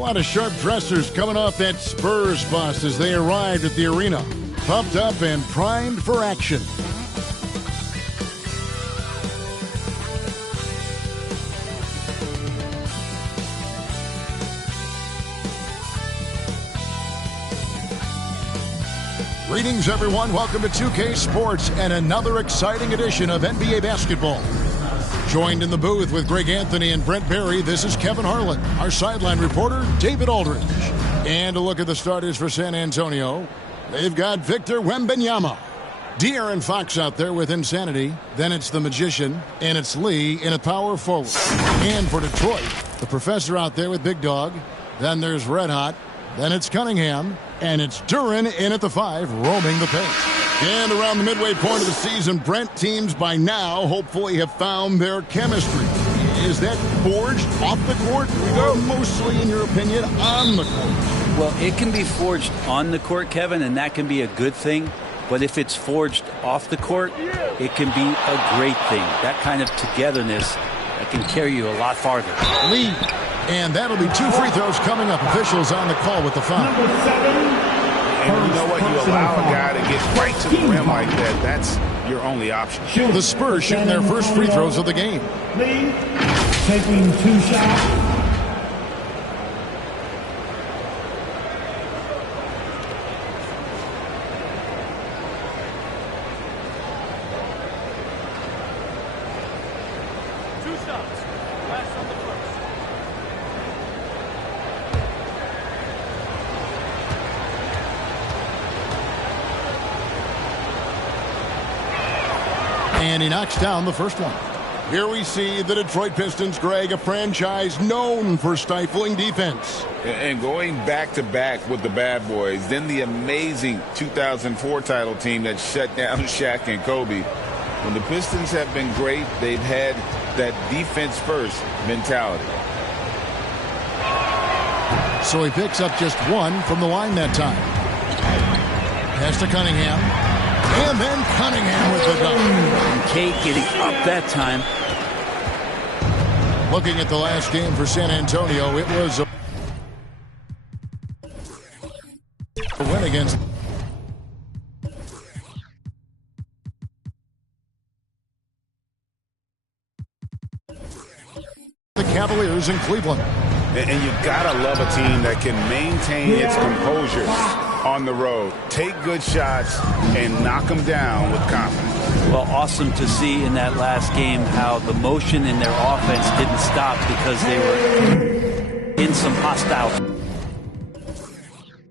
lot of sharp dressers coming off that Spurs bus as they arrived at the arena. Pumped up and primed for action. Greetings, everyone. Welcome to 2K Sports and another exciting edition of NBA basketball. Joined in the booth with Greg Anthony and Brent Barry, this is Kevin Harlan. Our sideline reporter, David Aldridge. And a look at the starters for San Antonio. They've got Victor Wembanyama. De'Aaron Fox out there with Insanity. Then it's the Magician. And it's Lee in a power forward. And for Detroit, the Professor out there with Big Dog. Then there's Red Hot. Then it's Cunningham. And it's Duren in at the 5, roaming the paint. And around the midway point of the season, Brent, teams by now hopefully have found their chemistry. Is that forged off the court or mostly, in your opinion, on the court? Well, it can be forged on the court, Kevin, and that can be a good thing. But if it's forged off the court, it can be a great thing. That kind of togetherness that can carry you a lot farther. Lee, and that'll be 2 free throws coming up. Officials on the call with the foul. And you know what? You allow a guy to get right to the rim like that. That's your only option. The Spurs shooting their first free throws of the game. Lee taking 2 shots. And he knocks down the first one. Here we see the Detroit Pistons, Greg, a franchise known for stifling defense. And going back-to-back with the bad boys, then the amazing 2004 title team that shut down Shaq and Kobe. When the Pistons have been great, they've had that defense-first mentality. So he picks up just 1 from the line that time. Pass to Cunningham. And then Cunningham with the dunk. Kate getting up that time. Looking at the last game for San Antonio, it was a win against the Cavaliers in Cleveland. And you've got to love a team that can maintain its composure on the road, take good shots, and knock them down with confidence. Well, awesome to see in that last game how the motion in their offense didn't stop because they were in some hostile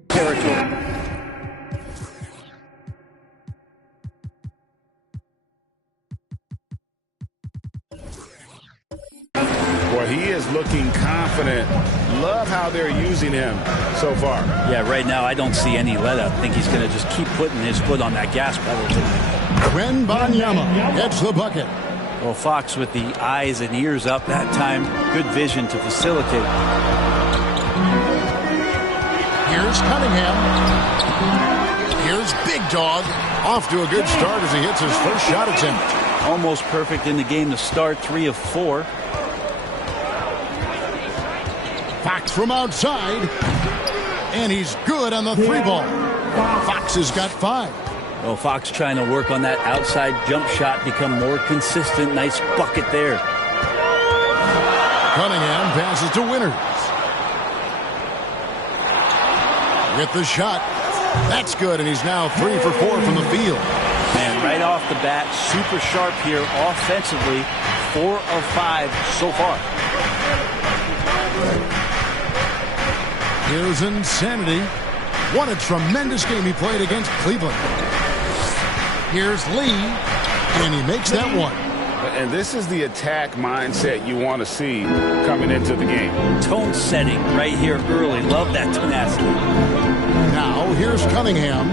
territory. Boy, he is looking confident. Love how they're using him so far. Yeah, right now I don't see any let up. I think he's going to just keep putting his foot on that gas pedal tonight. Wembanyama gets the bucket. Well, Fox with the eyes and ears up that time. Good vision to facilitate. Here's Cunningham. Here's Big Dog. Off to a good start as he hits his first shot attempt. Almost perfect in the game to start, 3 of 4. Fox from outside. And he's good on the 3 ball. Fox has got 5. Well, Fox trying to work on that outside jump shot, become more consistent. Nice bucket there. Cunningham passes to Winters. Get the shot. That's good, and he's now 3 for 4 from the field. And right off the bat, super sharp here offensively. 4 of 5 so far. Here's Insanity. What a tremendous game he played against Cleveland. Here's Lee, and he makes that one. And this is the attack mindset you want to see coming into the game. Tone setting right here early. Love that tenacity. Now, here's Cunningham.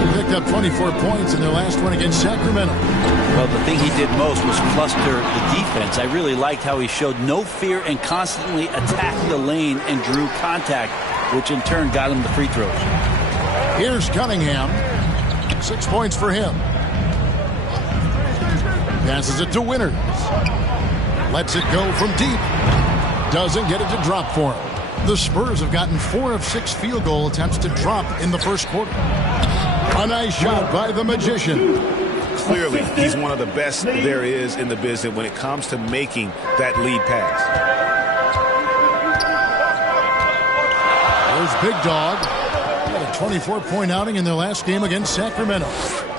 He picked up 24 points in their last one against Sacramento. Well, the thing he did most was cluster the defense. I really liked how he showed no fear and constantly attacked the lane and drew contact, which in turn got him the free throws. Here's Cunningham. 6 points for him. Passes it to Winters. Lets it go from deep. Doesn't get it to drop for him. The Spurs have gotten 4 of 6 field goal attempts to drop in the first quarter. A nice shot by the Magician. Clearly, he's one of the best there is in the business when it comes to making that lead pass. There's Big Dog. He had a 24-point outing in their last game against Sacramento.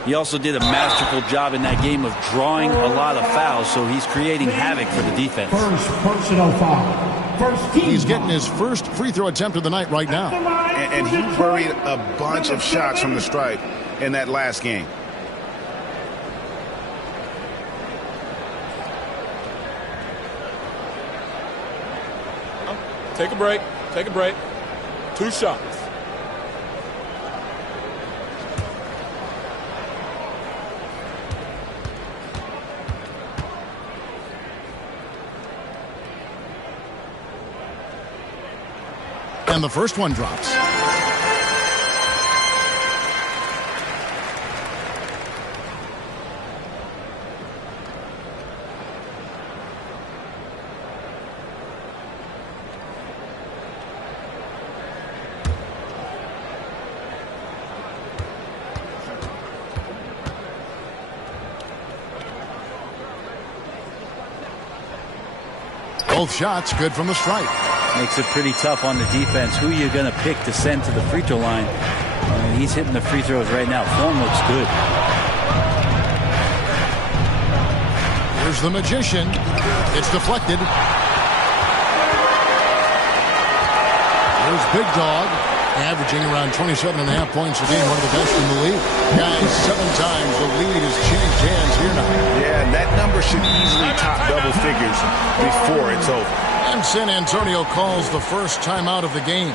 He also did a masterful job in that game of drawing a lot of fouls, so he's creating havoc for the defense. First personal foul. First team He's getting his first free throw attempt of the night right now. And he buried a bunch of shots from the stripe in that last game. Take a break. Take a break. 2 shots. And the first one drops. Both shots good from the stripe. Makes it pretty tough on the defense. Who you're going to pick to send to the free throw line. He's hitting the free throws right now. Form looks good. Here's the Magician. It's deflected. Here's Big Dog, averaging around 27.5 points a game, one of the best in the league. Guys, 7 times the lead has changed hands here now. Yeah, that number should easily top double figures before it's over. And San Antonio calls the first timeout of the game.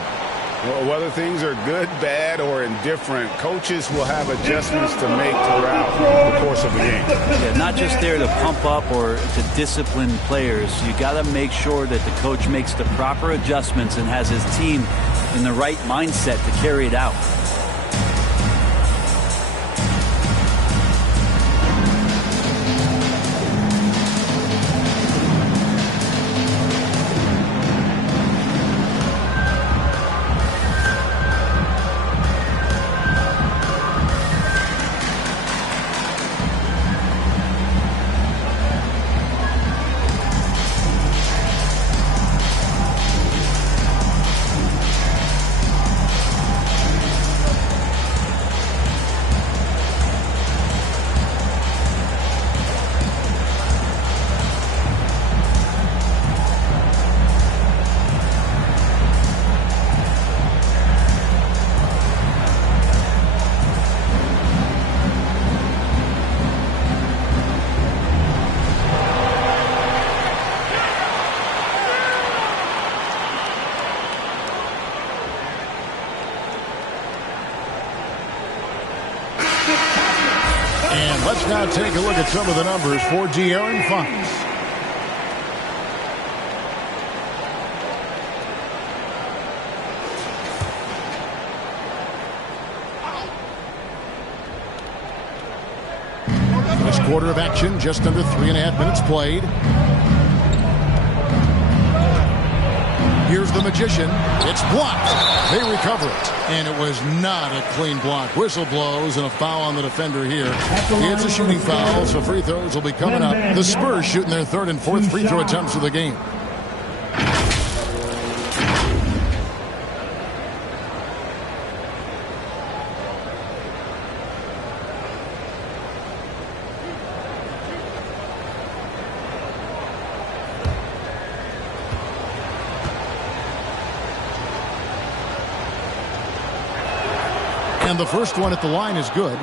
Well, whether things are good, bad, or indifferent, coaches will have adjustments to make throughout the course of the game. Yeah, not just there to pump up or to discipline players. You got to make sure that the coach makes the proper adjustments and has his team in the right mindset to carry it out. And let's now take a look at some of the numbers for De'Aaron Fox. First quarter of action, just under 3.5 minutes played. Here's the Magician. It's blocked. They recover it. And it was not a clean block. Whistle blows and a foul on the defender here. It's a shooting foul, so free throws will be coming up. The Spurs shooting their 3rd and 4th free throw attempts of the game. And the first one at the line is good.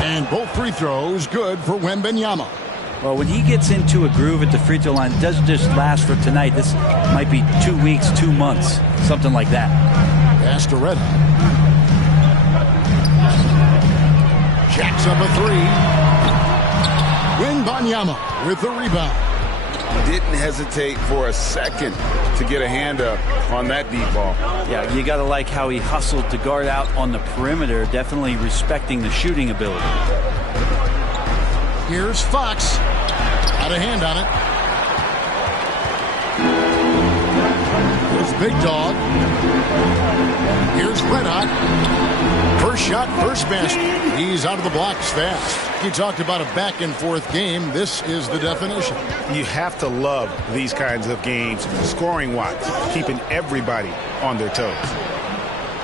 And both free throws good for Wembanyama. Well, when he gets into a groove at the free throw line, it doesn't just last for tonight. This might be 2 weeks, 2 months, something like that. Pastoretta. Jacks up a 3. Wembanyama with the rebound. didn't hesitate for a second to get a hand up on that deep ball. Yeah, you got to like how he hustled to guard out on the perimeter, definitely respecting the shooting ability. Here's Fox. Got a hand on it. Here's Big Dog. Here's Red Hot. First shot, first basket. He's out of the blocks fast. You talked about a back-and-forth game. This is the definition. You have to love these kinds of games, scoring-wise, keeping everybody on their toes.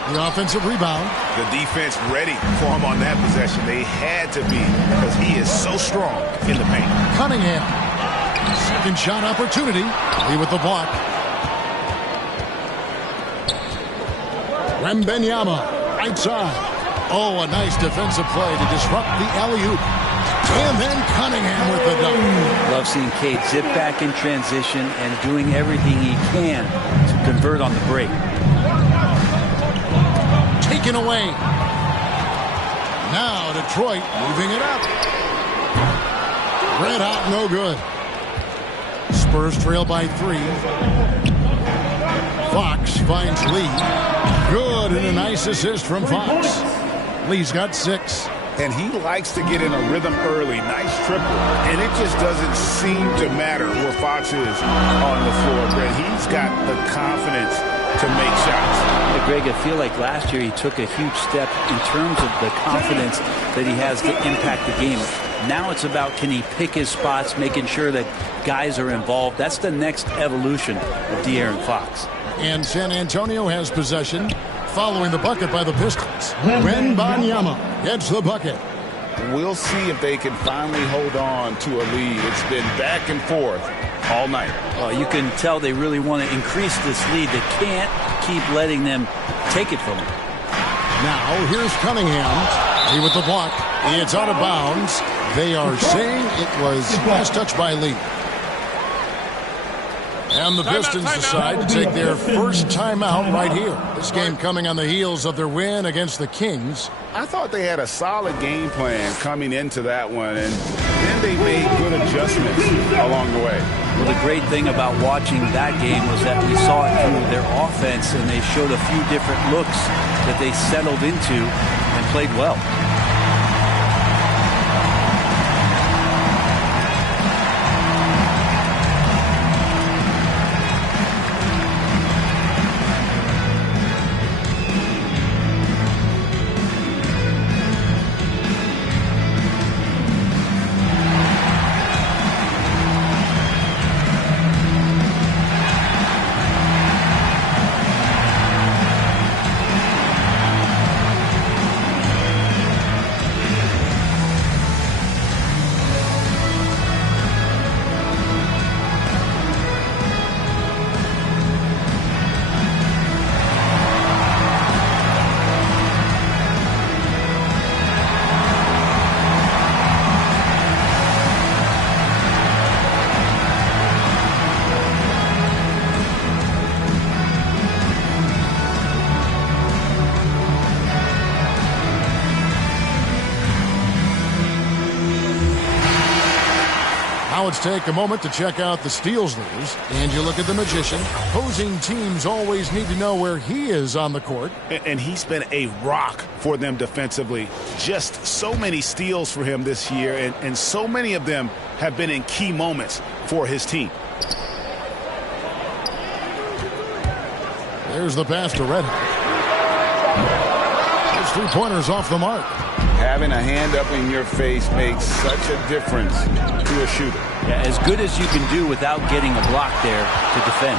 The offensive rebound. The defense ready for him on that possession. They had to be, because he is so strong in the paint. Cunningham. Second shot opportunity. Lee with the block. Wembanyama, right side. Oh, a nice defensive play to disrupt the alley-oop. And then Cunningham with the dunk. Love seeing Cade zip back in transition and doing everything he can to convert on the break. Taken away. Now Detroit moving it up. Red Hot, no good. Spurs trail by 3. Fox finds Lee. Good, and a nice assist from Fox. Lee's got 6. And he likes to get in a rhythm early. Nice triple. And it just doesn't seem to matter where Fox is on the floor, Brett. He's got the confidence to make shots. Yeah, Greg, I feel like last year he took a huge step in terms of the confidence that he has to impact the game. Now it's about, can he pick his spots, making sure that guys are involved. That's the next evolution of De'Aaron Fox. And San Antonio has possession following the bucket by the Pistons. Wembanyama gets the bucket. We'll see if they can finally hold on to a lead. It's been back and forth all night. You can tell they really want to increase this lead. They can't keep letting them take it from them. Now here's Cunningham. Lee with the block. It's out of bounds. They are saying it was last touch by Lee. And the Pistons decide to take their first timeout right here. This game coming on the heels of their win against the Kings. I thought they had a solid game plan coming into that one, and then they made good adjustments along the way. Well, the great thing about watching that game was that we saw it through their offense, and they showed a few different looks that they settled into and played well. Now let's take a moment to check out the steals leaders. And you look at the Magician. Opposing teams always need to know where he is on the court. And he's been a rock for them defensively. Just so many steals for him this year, and so many of them have been in key moments for his team. There's the pass to Red. His three-pointers off the mark. Having a hand up in your face makes such a difference to a shooter. Yeah, as good as you can do without getting a block there to defend.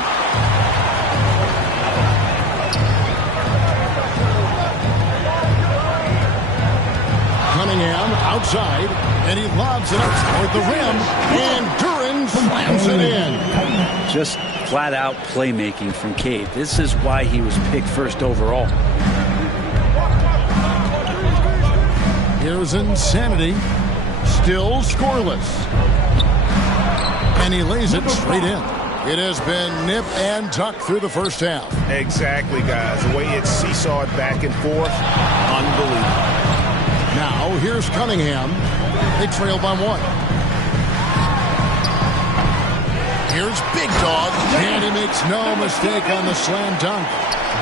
Cunningham outside, and he lobs it up toward the rim, and Duren slams it in. Just flat-out playmaking from Cade. This is why he was picked first overall. Here's Insanity, still scoreless. And he lays it straight in. It has been nip and tuck through the first half. Exactly, guys. The way it's seesawed back and forth, unbelievable. Now, here's Cunningham. They trail by 1. Here's Big Dog, and he makes no mistake on the slam dunk.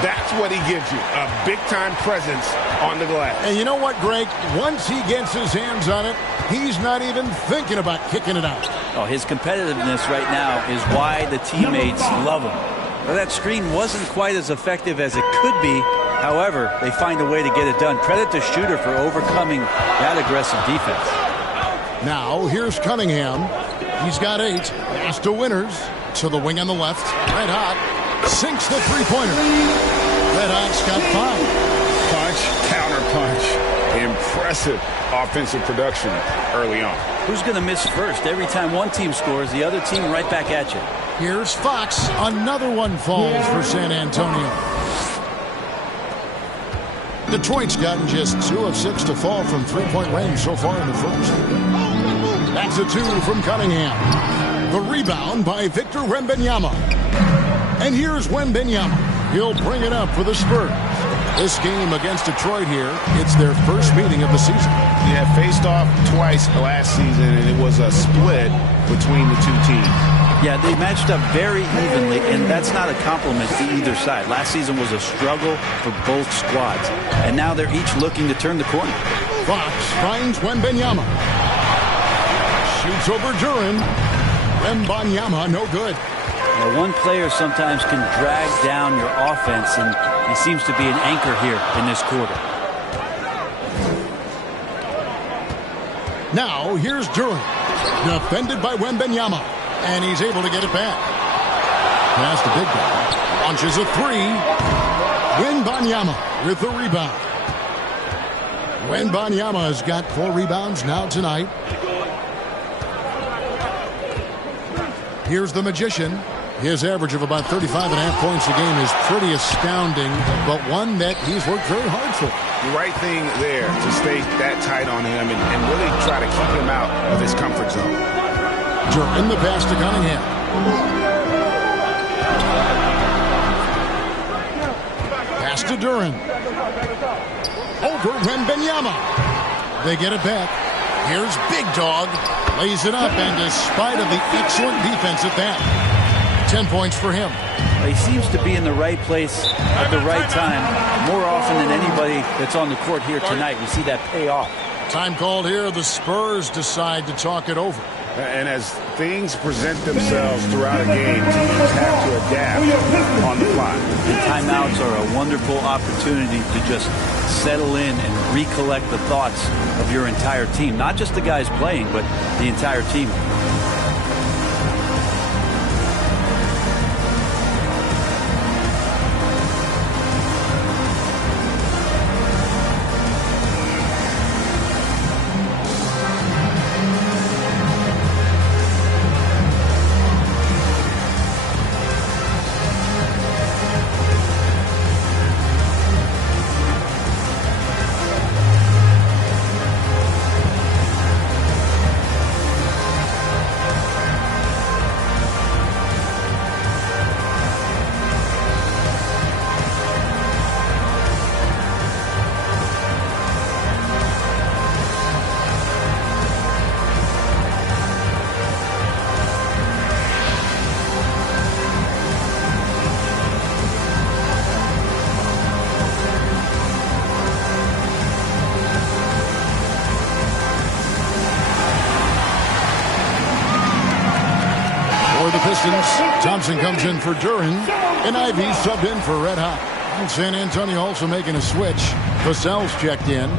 That's what he gives you, a big-time presence on the glass. And you know what, Greg? Once he gets his hands on it, he's not even thinking about kicking it out. Oh, his competitiveness right now is why the teammates love him. Well, that screen wasn't quite as effective as it could be. However, they find a way to get it done. Credit to Shooter for overcoming that aggressive defense. Now, here's Cunningham. He's got 8. Pass to Winters. To the wing on the left. Red Hot sinks the three-pointer. Red Hot's got 5. Punch, counter punch. Impressive offensive production early on. Who's going to miss first? Every time one team scores, the other team right back at you. Here's Fox. Another one falls for San Antonio. Detroit's gotten just 2 of 6 to fall from three-point range so far in the first. That's a 2 from Cunningham. The rebound by Victor Wembanyama. And here's Wembanyama. He'll bring it up for the Spurs. This game against Detroit here, it's their first meeting of the season. Yeah, faced off twice last season, and it was a split between the two teams. Yeah, they matched up very evenly, and that's not a compliment to either side. Last season was a struggle for both squads, and now they're each looking to turn the corner. Fox finds Wembanyama. Shoots over Duren. Wembanyama, no good. Now, one player sometimes can drag down your offense, and he seems to be an anchor here in this quarter. Now, here's Duren. Defended by Wembanyama. And he's able to get it back. Pass the big guy. Launches a 3. Wembanyama with the rebound. Wembanyama has got 4 rebounds now tonight. Here's the Magician. His average of about 35.5 points a game is pretty astounding, but one that he's worked very hard for. The right thing there to stay that tight on him and really try to keep him out of his comfort zone. Duren the pass to Cunningham. Pass to Duren. Over Wembanyama. They get it back. Here's Big Dog. Lays it up, and despite of the excellent defense at that, 10 points for him. He seems to be in the right place at the right time more often than anybody that's on the court here tonight. We see that pay off. Time called here. The Spurs decide to talk it over. And as things present themselves throughout a game, teams have to adapt on the fly. And timeouts are a wonderful opportunity to just settle in and recollect the thoughts of your entire team. Not just the guys playing, but the entire team. Thompson comes in for Duren, and Ivey subbed in for Red Hot. And San Antonio also making a switch. Vassell's checked in.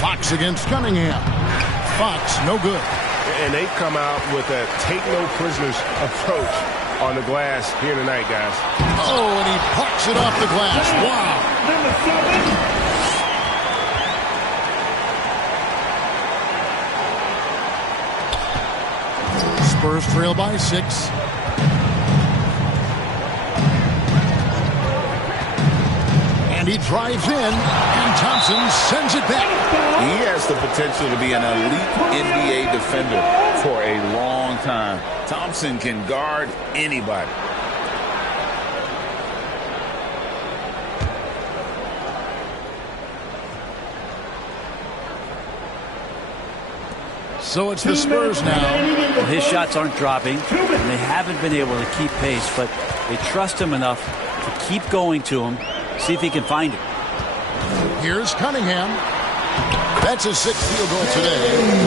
Fox against Cunningham. Fox, no good. And they come out with a take-no-prisoners approach on the glass here tonight, guys. Oh, and he pucks it off the glass. Wow. Spurs trail by 6. And he drives in, and Thompson sends it back. He has the potential to be an elite NBA defender for a long time. Thompson can guard anybody. So it's the Spurs now. Well, his shots aren't dropping, and they haven't been able to keep pace, but they trust him enough to keep going to him, see if he can find it. Here's Cunningham. That's his 6th field goal today.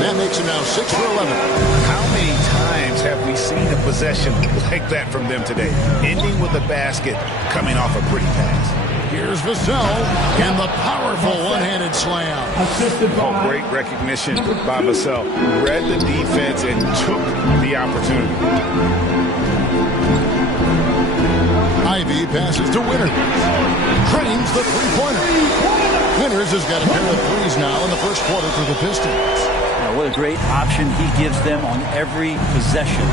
That makes him now 6 for 11. How many times have we seen a possession like that from them today? Ending with a basket, coming off a pretty pass. Here's Vassell and the powerful one-handed slam. Oh, great recognition by Vassell. Read the defense and took the opportunity. Ivy passes to Winters. Drains the three-pointer. Winters has got a pair of threes now in the first quarter for the Pistons. Now, what a great option he gives them on every possession.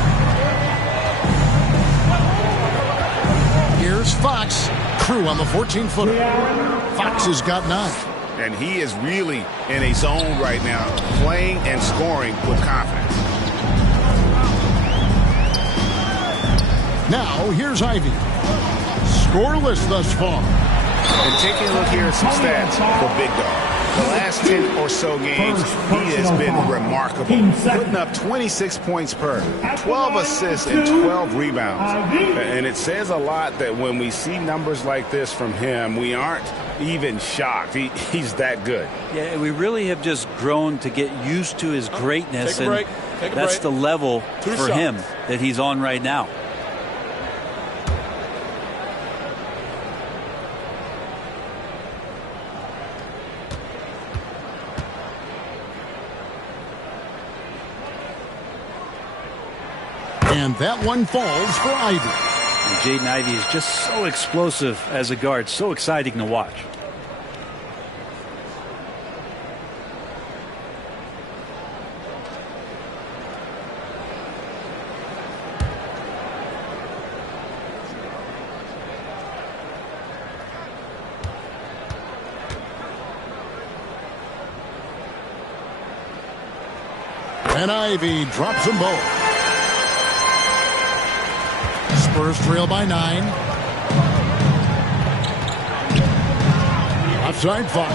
Here's Fox. Crew on the 14-footer. Fox has got 9. And he is really in a zone right now, playing and scoring with confidence. Now, here's Ivy. Scoreless thus far. And taking a look here at some stats for Big Dog. The last 10 or so games, he has been remarkable. Putting up 26 points per, 12 assists, and 12 rebounds. And it says a lot that when we see numbers like this from him, we aren't even shocked. He's that good. Yeah, we really have just grown to get used to his greatness, and that's the level for him that he's on right now. And that one falls for Ivy. And Jaden Ivey is just so explosive as a guard, so exciting to watch. And Ivy drops them both. Spurs trail by 9. Outside Fox.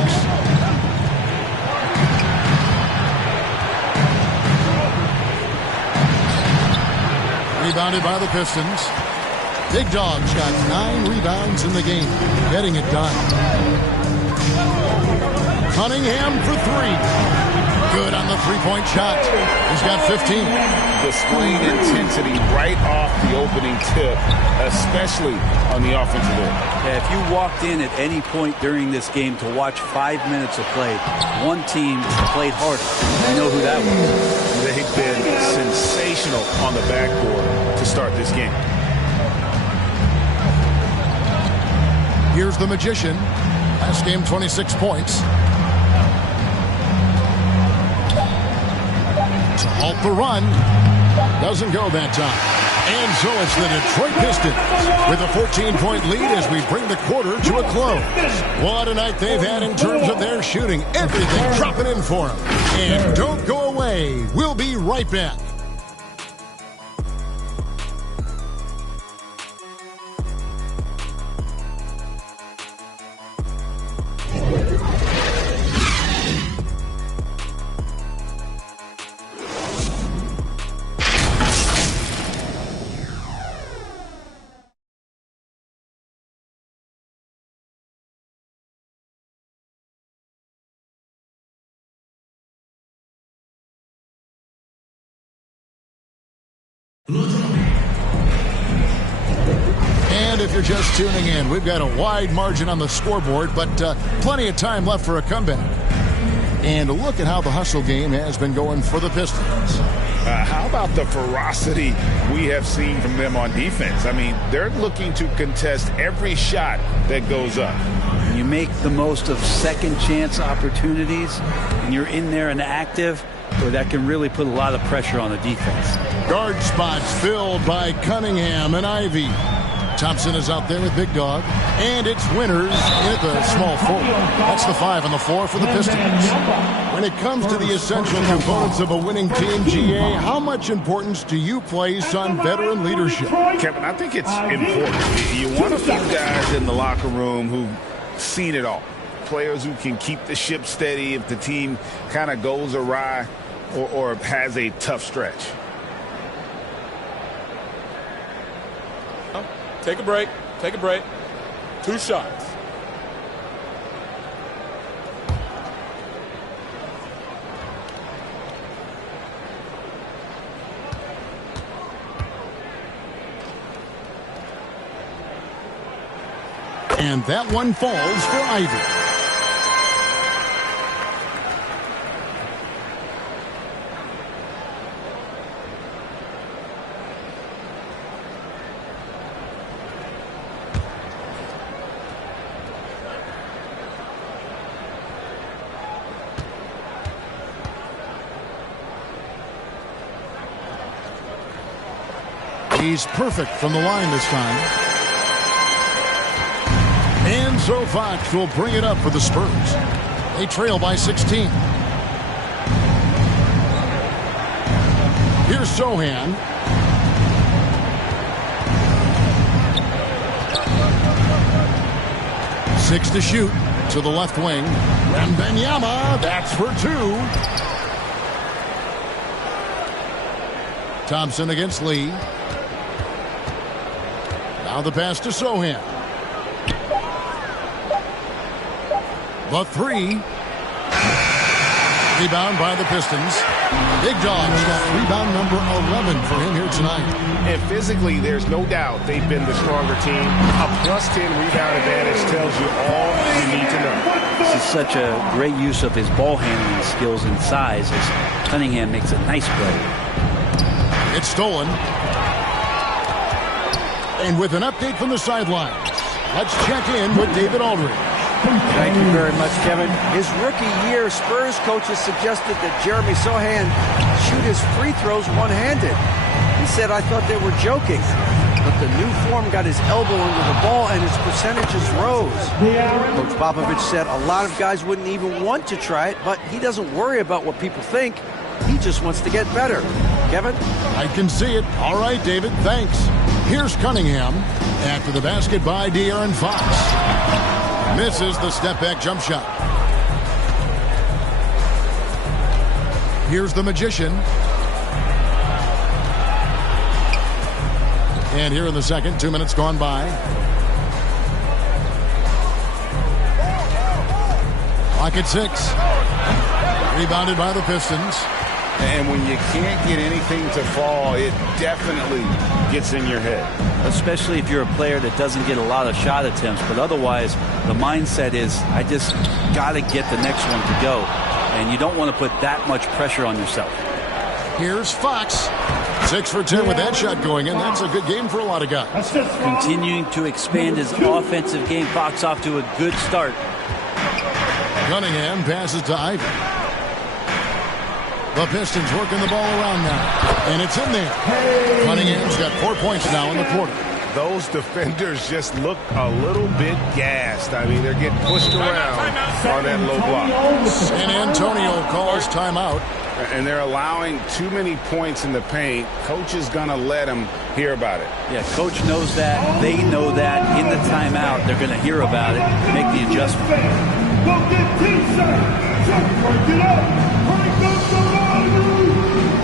Rebounded by the Pistons. Big Dog's got 9 rebounds in the game, getting it done. Cunningham for 3. Good on the three-point shot. He's got 15. Displaying intensity right off the opening tip, especially on the offensive end. Yeah, if you walked in at any point during this game to watch 5 minutes of play, one team played harder. You know who that was. They've been sensational on the backboard to start this game. Here's the Magician. Last game, 26 points. To halt the run. Doesn't go that time. And so it's the Detroit Pistons with a 14-point lead as we bring the quarter to a close. What a night they've had in terms of their shooting. Everything dropping in for them. And don't go away. We'll be right back. And if you're just tuning in, we've got a wide margin on the scoreboard, but plenty of time left for a comeback. And look at how the hustle game has been going for the Pistons. How about the ferocity we have seen from them on defense? I mean, they're looking to contest every shot that goes up. You make the most of second chance opportunities, and you're in there and active, where that can really put a lot of pressure on the defense. Guard spots filled by Cunningham and Ivy. Thompson is out there with Big Dog. And it's Winters in at the small forward. That's the 5 on the floor for the Pistons. When it comes to the essential components of a winning team, GA, how much importance do you place on veteran leadership? Kevin, I think it's important. You want a few guys in the locker room who've seen it all. Players who can keep the ship steady if the team kind of goes awry. or has a tough stretch. Take a break. Take a break. 2 shots. And that one falls for Ivey. He's perfect from the line this time. And so Fox will bring it up for the Spurs. They trail by 16. Here's Sohan. Six to shoot to the left wing. Wembanyama, that's for 2. Thompson against Lee. Now the pass to Sohan. The 3. Rebound by the Pistons. Big Dog's got rebound number 11 for him here tonight. And physically, there's no doubt they've been the stronger team. A +10 rebound advantage tells you all you need to know. This is such a great use of his ball handling skills and size as Cunningham makes a nice play. It's stolen. And with an update from the sidelines, let's check in with David Aldridge. Thank you very much, Kevin. His rookie year, Spurs coaches suggested that Jeremy Sohan shoot his free throws one-handed. He said, I thought they were joking. But the new form got his elbow under the ball and his percentages rose. Coach Popovich said a lot of guys wouldn't even want to try it, but he doesn't worry about what people think. He just wants to get better. Kevin? I can see it. All right, David, thanks. Here's Cunningham after the basket by De'Aaron Fox. Misses the step-back jump shot. Here's the Magician. And here in the second, 2 minutes gone by. Clock at 6. Rebounded by the Pistons. And when you can't get anything to fall, it definitely gets in your head. Especially if you're a player that doesn't get a lot of shot attempts. But otherwise, the mindset is, I just got to get the next one to go. And you don't want to put that much pressure on yourself. Here's Fox. 6 for 10 with that shot going in. That's a good game for a lot of guys. Continuing to expand his offensive game. Fox off to a good start. Cunningham passes to Ivey. The Pistons working the ball around now. And it's in there. Cunningham's got 4 points now in the quarter. Those defenders just look a little bit gassed. I mean, they're getting pushed around on that low block. San Antonio calls timeout. And they're allowing too many points in the paint. Coach is going to let them hear about it. Yeah, coach knows that. They know that. In the timeout, they're going to hear about it, make the adjustment. Go get T-shirt. Break it up. Break up the volume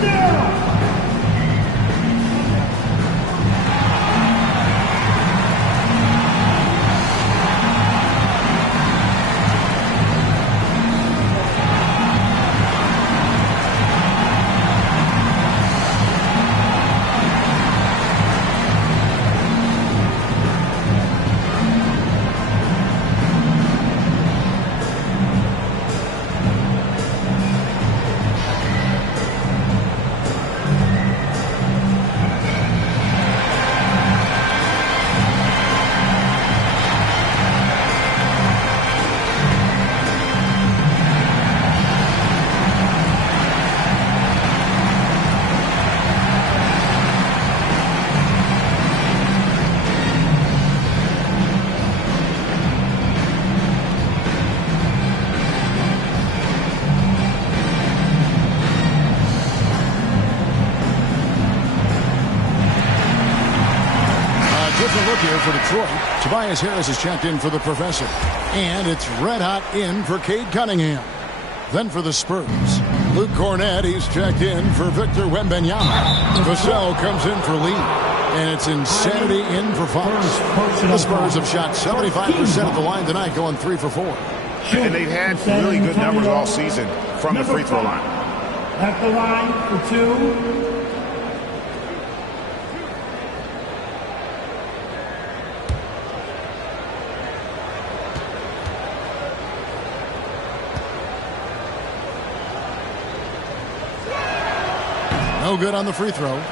now. For Detroit, Tobias Harris has checked in for the Professor. And it's red hot in for Cade Cunningham. Then for the Spurs, Luke Cornett, he's checked in for Victor Wembanyama. Vassell comes in for Lee. And it's Insanity in for Fox. The Spurs have shot 75% of the line tonight, going 3 for 4. And they've had really good numbers all season from the free throw line. At the line for 2. No good on the free throw.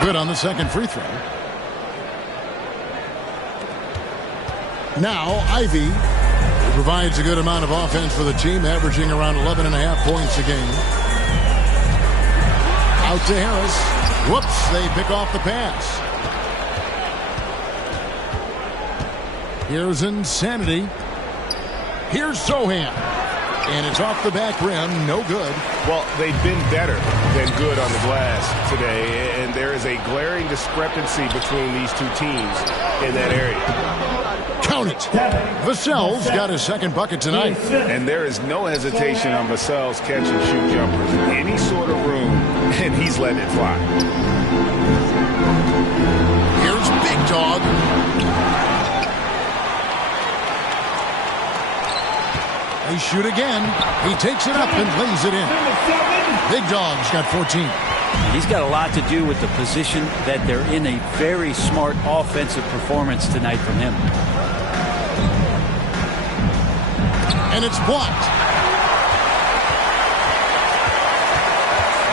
Good on the second free throw. Now, Ivy provides a good amount of offense for the team, averaging around 11.5 points a game. Out to Harris. Whoops, they pick off the pass. Here's Insanity. Here's Sohan. And it's off the back rim, no good. Well, they've been better than good on the glass today, and there is a glaring discrepancy between these two teams in that area. Count it. Vassell's got his second bucket tonight. And there is no hesitation on Vassell's catch-and-shoot jumpers. Any sort of room, and he's letting it fly. Here's Big Dog. They shoot again. He takes it up and lays it in. Big Dog's got 14. He's got a lot to do with the position that they're in. A very smart offensive performance tonight from him. And it's blocked.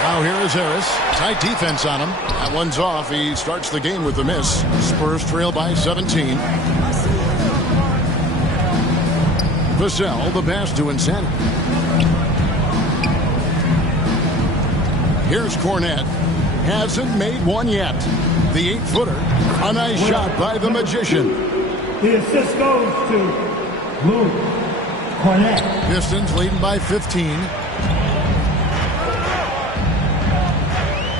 Now here is Harris. Tight defense on him. That one's off. He starts the game with the miss. Spurs trail by 17. Vassell, the pass to Insanity. Here's Cornett. Hasn't made one yet. The 8-footer. A nice shot by the Magician. The assist goes to Luke Cornett. Pistons leading by 15.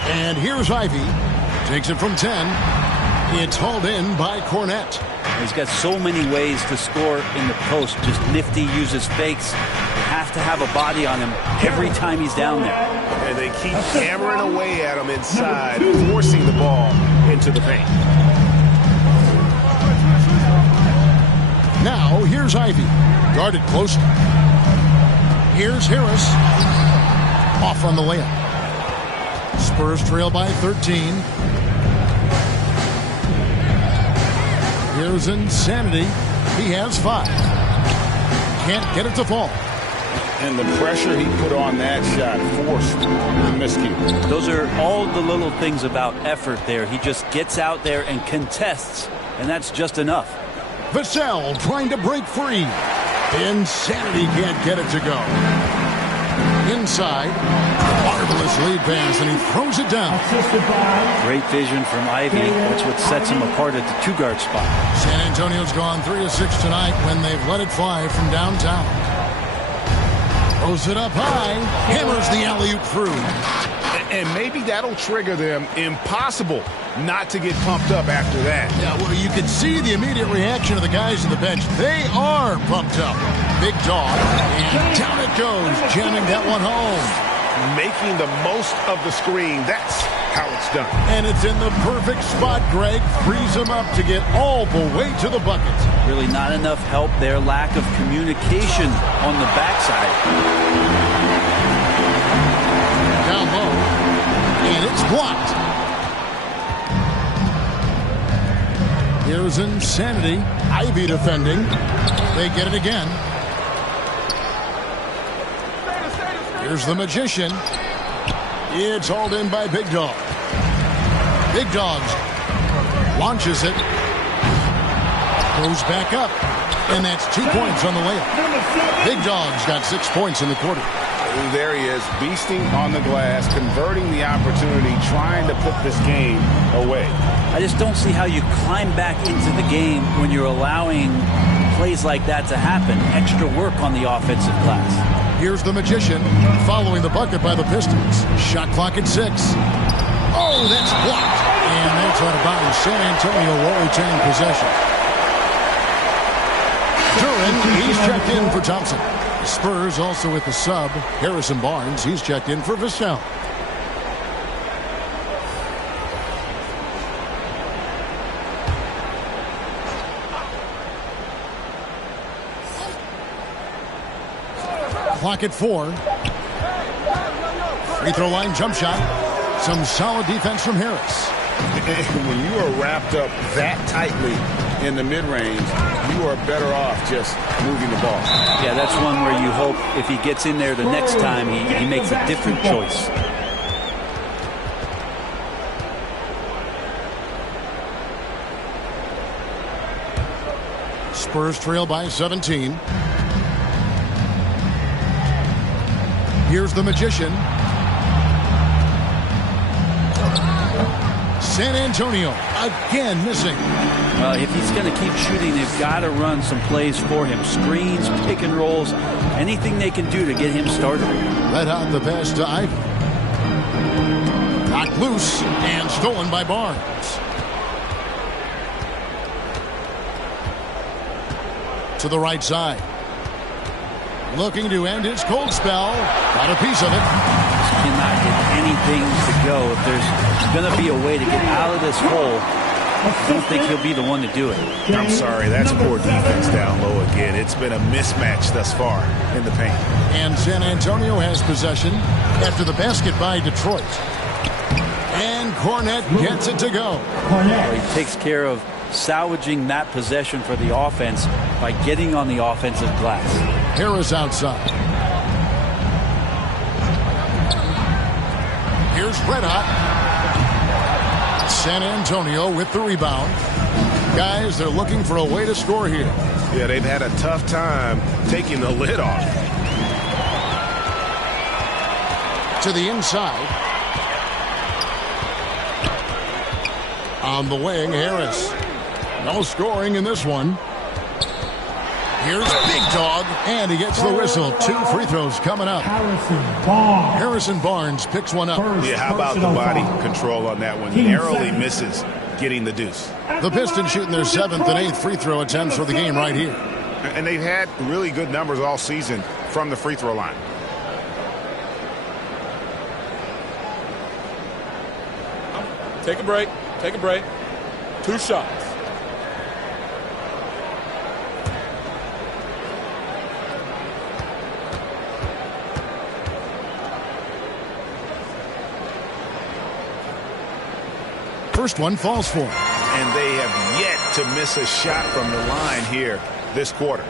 And here's Ivy. Takes it from 10. It's hauled in by Cornett. He's got so many ways to score in the post. Just nifty, uses fakes. You have to have a body on him every time he's down there. And they keep hammering away at him inside, forcing the ball into the paint. Now, here's Ivy. Guarded closely. Here's Harris. Off on the layup. Spurs trail by 13. Here's Insanity. He has 5. Can't get it to fall. And the pressure he put on that shot forced the miscue. Those are all the little things about effort there. He just gets out there and contests, and that's just enough. Vassell trying to break free. Insanity can't get it to go. Inside. Marvelous lead pass, and he throws it down. Great vision from Ivy. That's what sets him apart at the 2-guard spot. San Antonio's gone 3 of 6 tonight when they've let it fly from downtown. Throws it up high. Hammers the alley-oop through. And maybe that'll trigger them. Impossible not to get pumped up after that. Yeah, well, you can see the immediate reaction of the guys on the bench. They are pumped up. Big Dog. And down it goes, jamming that one home. Making the most of the screen. That's how it's done. And it's in the perfect spot, Greg. Frees him up to get all the way to the bucket. Really not enough help there. Lack of communication on the backside. Down low. And it's blocked. Here's Insanity. Ivy defending. They get it again. Here's the Magician. It's hauled in by Big Dog. Big Dog's launches it. Goes back up. And that's 2 points on the layup. Big Dog's got 6 points in the quarter. there he is, beasting on the glass, converting the opportunity, trying to put this game away. I just don't see how you climb back into the game when you're allowing plays like that to happen. Extra work on the offensive glass. Here's the Magician following the bucket by the Pistons. Shot clock at 6. Oh, that's blocked. And that's out of bounds. San Antonio will retain possession. Duren, he's checked in for Thompson. The Spurs also with the sub. Harrison Barnes, he's checked in for Vassell. Clock at 4. Free throw line jump shot. Some solid defense from Harris. When you are wrapped up that tightly in the mid-range, you are better off just moving the ball. Yeah, that's one where you hope if he gets in there the next time, he makes a different choice. Spurs trail by 17. Here's the Magician. San Antonio again missing. If he's going to keep shooting, they've got to run some plays for him. Screens, pick and rolls, anything they can do to get him started. Red hot the pass to Ivey. Knocked loose and stolen by Barnes. To the right side. Looking to end his cold spell. Got a piece of it. Cannot get anything to go. If there's going to be a way to get out of this hole, I don't think he'll be the one to do it. I'm sorry, that's poor defense down low again. It's been a mismatch thus far in the paint. And San Antonio has possession after the basket by Detroit. And Cornette gets it to go. He takes care of salvaging that possession for the offense by getting on the offensive glass. Harris outside. Here's Red Hot. San Antonio with the rebound. Guys, they're looking for a way to score here. Yeah, they've had a tough time taking the lid off. To the inside. On the wing, Harris. No scoring in this one. Here's Big Dog, and he gets the whistle. 2 free throws coming up. Harrison Barnes picks one up. Yeah, how about the body control on that one? Narrowly misses getting the deuce. The Pistons shooting their 7th and 8th free throw attempts for the game right here. And they've had really good numbers all season from the free throw line. Take a break. Take a break. 2 shots. First one falls for him. And they have yet to miss a shot from the line here this quarter.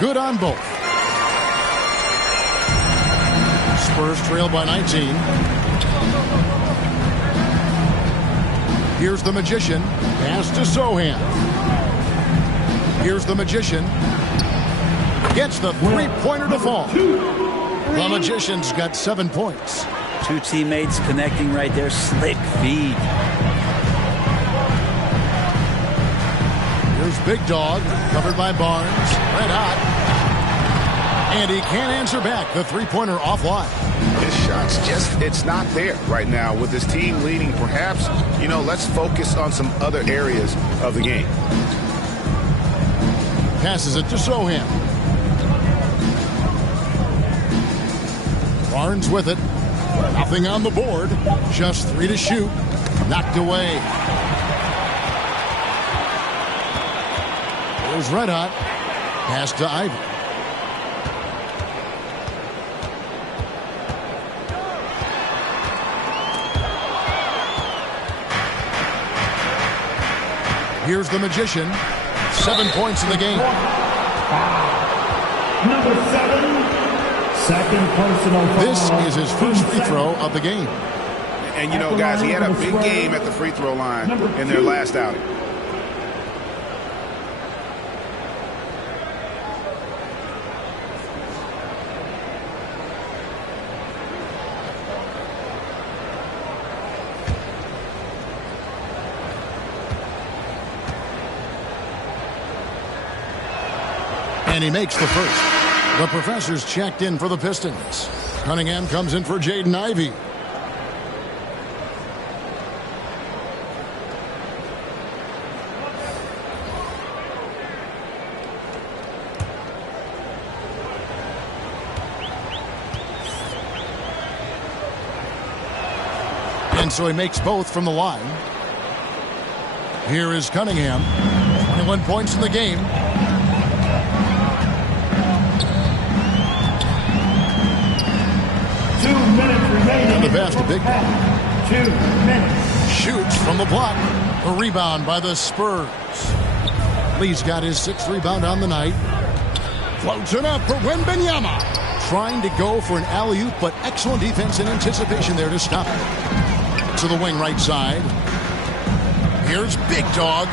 Good on both. Spurs trail by 19. Here's the Magician. Pass to Sohan. Here's the Magician. Gets the three-pointer to fall. The Magician's got 7 points. 2 teammates connecting right there. Slick feed. Here's Big Dog, covered by Barnes. Red hot. And he can't answer back. The three-pointer offline. His shot's it's not there right now with his team leading. Perhaps, let's focus on some other areas of the game. Passes it to Sohan. Barnes with it. Nothing on the board. Just 3 to shoot. Knocked away. Here's Red Hot. Pass to Ivey. Here's the Magician. 7 points in the game. Number 7, second personal foul. This is his first free throw of the game. And, you know, guys, he had a big game at the free throw line in their last outing. And he makes the first. The professor's checked in for the Pistons. Cunningham comes in for Jaden Ivey. And so he makes both from the line. Here is Cunningham. 21 points in the game. And the pass to Big Dog. 2 minutes. Shoots from the block. A rebound by the Spurs. Lee's got his 6th rebound on the night. Floats it up for Wembanyama. Trying to go for an alley-oop, but excellent defense and anticipation there to stop it. To the wing right side. Here's Big Dog.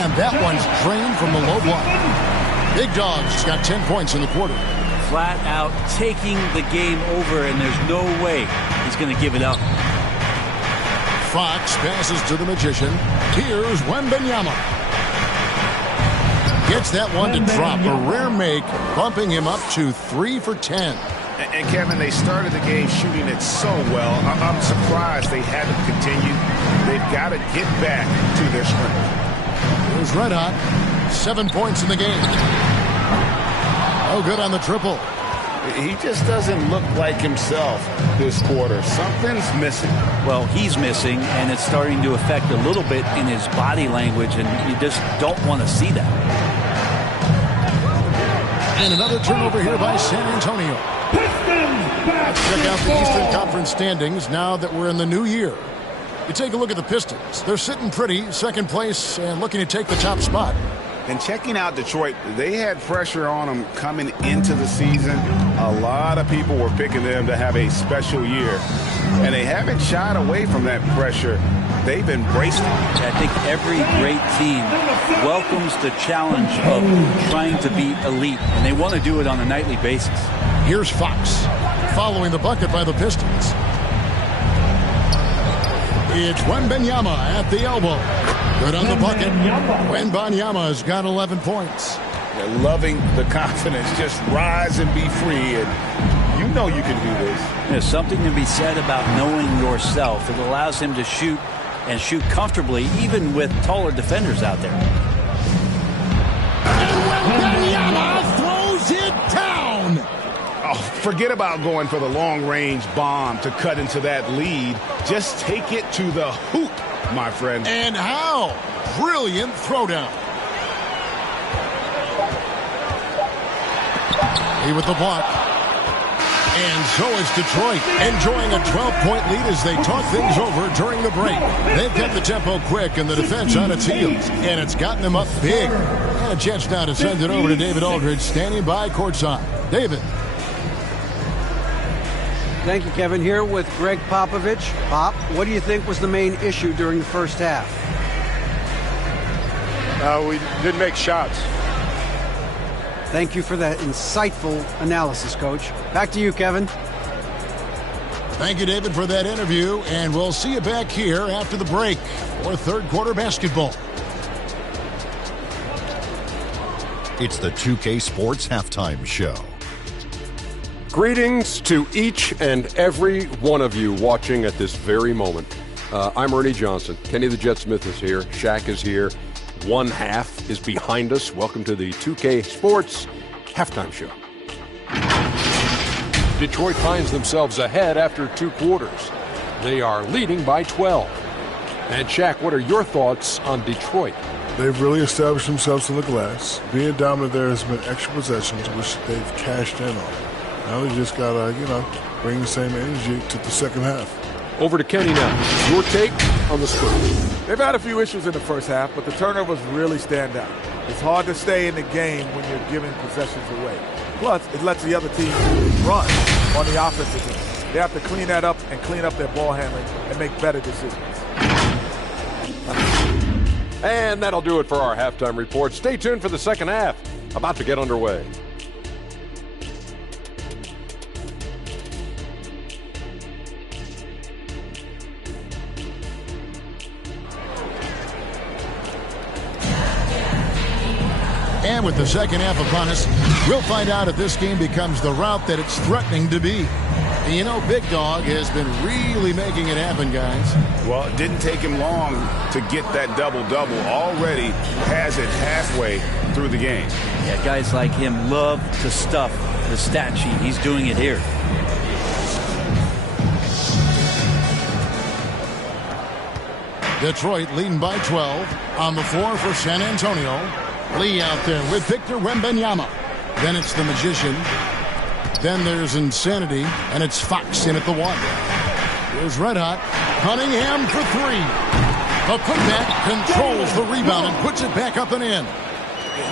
And that one's drained from the low block. Big Dog's got 10 points in the quarter. Flat out taking the game over, and there's no way he's going to give it up. Fox passes to the Magician. Here's Wembanyama. Gets that one to drop. A rare make, bumping him up to 3 for 10. And Kevin, they started the game shooting it so well. I'm surprised they haven't continued. They've got to get back to their strength. Here's Red Hot. 7 points in the game. Oh, good on the triple. He just doesn't look like himself this quarter. Something's missing. Well, he's missing, and it's starting to affect a little bit in his body language, and you just don't want to see that. And another turnover here by San Antonio. Let's check out the Eastern Conference standings now that we're in the new year. You take a look at the Pistons. They're sitting pretty, second place, and looking to take the top spot. And checking out Detroit, they had pressure on them coming into the season. A lot of people were picking them to have a special year. And they haven't shied away from that pressure. They've embraced it. I think every great team welcomes the challenge of trying to be elite, and they want to do it on a nightly basis. Here's Fox, following the bucket by the Pistons. It's Wembanyama at the elbow. Good on the bucket. Wembanyama's got 11 points. They're loving the confidence. Just rise and be free. And you know you can do this. There's something to be said about knowing yourself. It allows him to shoot and shoot comfortably, even with taller defenders out there. And Wembanyama throws it down. Oh, forget about going for the long-range bomb to cut into that lead. Just take it to the hoop, my friend. And how? Brilliant throwdown. He with the block. And so is Detroit, enjoying a 12-point lead as they talk things over during the break. They've kept the tempo quick and the defense on its heels, and it's gotten them up big. And a chance now to send it over to David Aldridge, standing by courtside. David. Thank you, Kevin. Here with Greg Popovich. Pop, what do you think was the main issue during the first half? We didn't make shots. Thank you for that insightful analysis, Coach. Back to you, Kevin. Thank you, David, for that interview, and we'll see you back here after the break for third quarter basketball. It's the 2K Sports Halftime Show. Greetings to each and every one of you watching at this very moment. I'm Ernie Johnson. Kenny the Jet Smith is here. Shaq is here. One half is behind us. Welcome to the 2K Sports Halftime Show. Detroit finds themselves ahead after 2 quarters. They are leading by 12. And Shaq, what are your thoughts on Detroit? They've really established themselves in the glass. Being dominant there has been extra possessions, which they've cashed in on. Now they just got to, bring the same energy to the second half. Over to Kenny now. Your take on the Spurs. They've had a few issues in the first half, but the turnovers really stand out. It's hard to stay in the game when you're giving possessions away. Plus, it lets the other team run on the offensive end. They have to clean that up and clean up their ball handling and make better decisions. And that'll do it for our halftime report. Stay tuned for the second half. About to get underway. And with the second half upon us, we'll find out if this game becomes the route that it's threatening to be. You know, Big Dog has been really making it happen, guys. Well, it didn't take him long to get that double-double. Already has it halfway through the game. Yeah, guys like him love to stuff the stat sheet. He's doing it here. Detroit leading by 12 on the floor for San Antonio. Lee out there with Victor Wembanyama. Then it's the Magician. Then there's Insanity, and it's Fox in at the 1. Here's Red Hot. Cunningham for 3. The putback controls the rebound and puts it back up and in.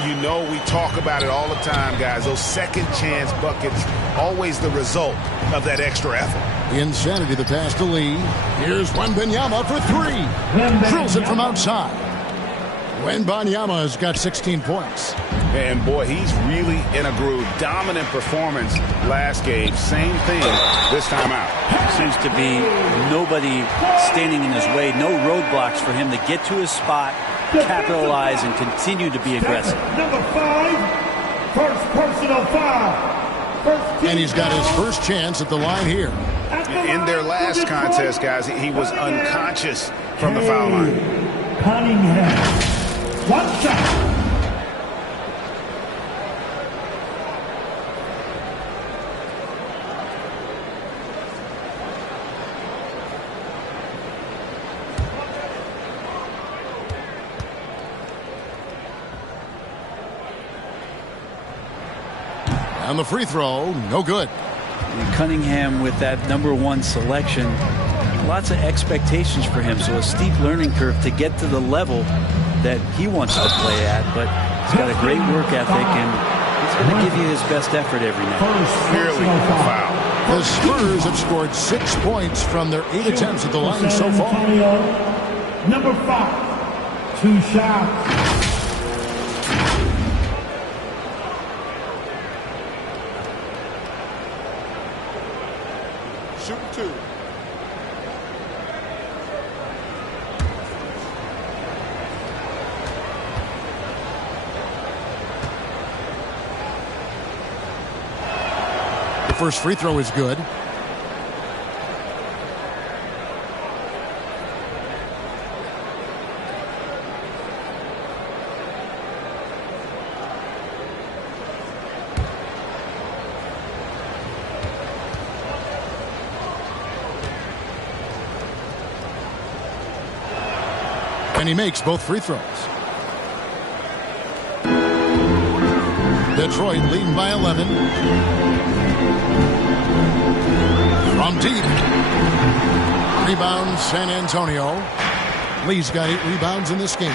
You know, we talk about it all the time, guys. Those second chance buckets, always the result of that extra effort. Insanity, the pass to Lee. Here's Wembanyama for 3. Drills it from outside. Wembanyama has got 16 points. And boy, he's really in a groove. Dominant performance last game. Same thing this time out. Seems to be nobody standing in his way. No roadblocks for him to get to his spot, capitalize, and continue to be aggressive. Number 5, first personal foul. And he's got his first chance at the line here. In their last contest, guys, he was unconscious from the foul line. Cunningham. One shot. And the free throw, no good. And Cunningham with that #1 selection. Lots of expectations for him, so a steep learning curve to get to the level that he wants to play at, but he's got a great work ethic, and he's going to give you his best effort every night. Clearly a foul. The Spurs have scored 6 points from their 8 attempts at the line so far. Number 5, 2 shots. Shoot 2. The first free throw is good. And he makes both free throws. Detroit leading by 11. From deep. Rebound San Antonio. Lee's got 8 rebounds in this game.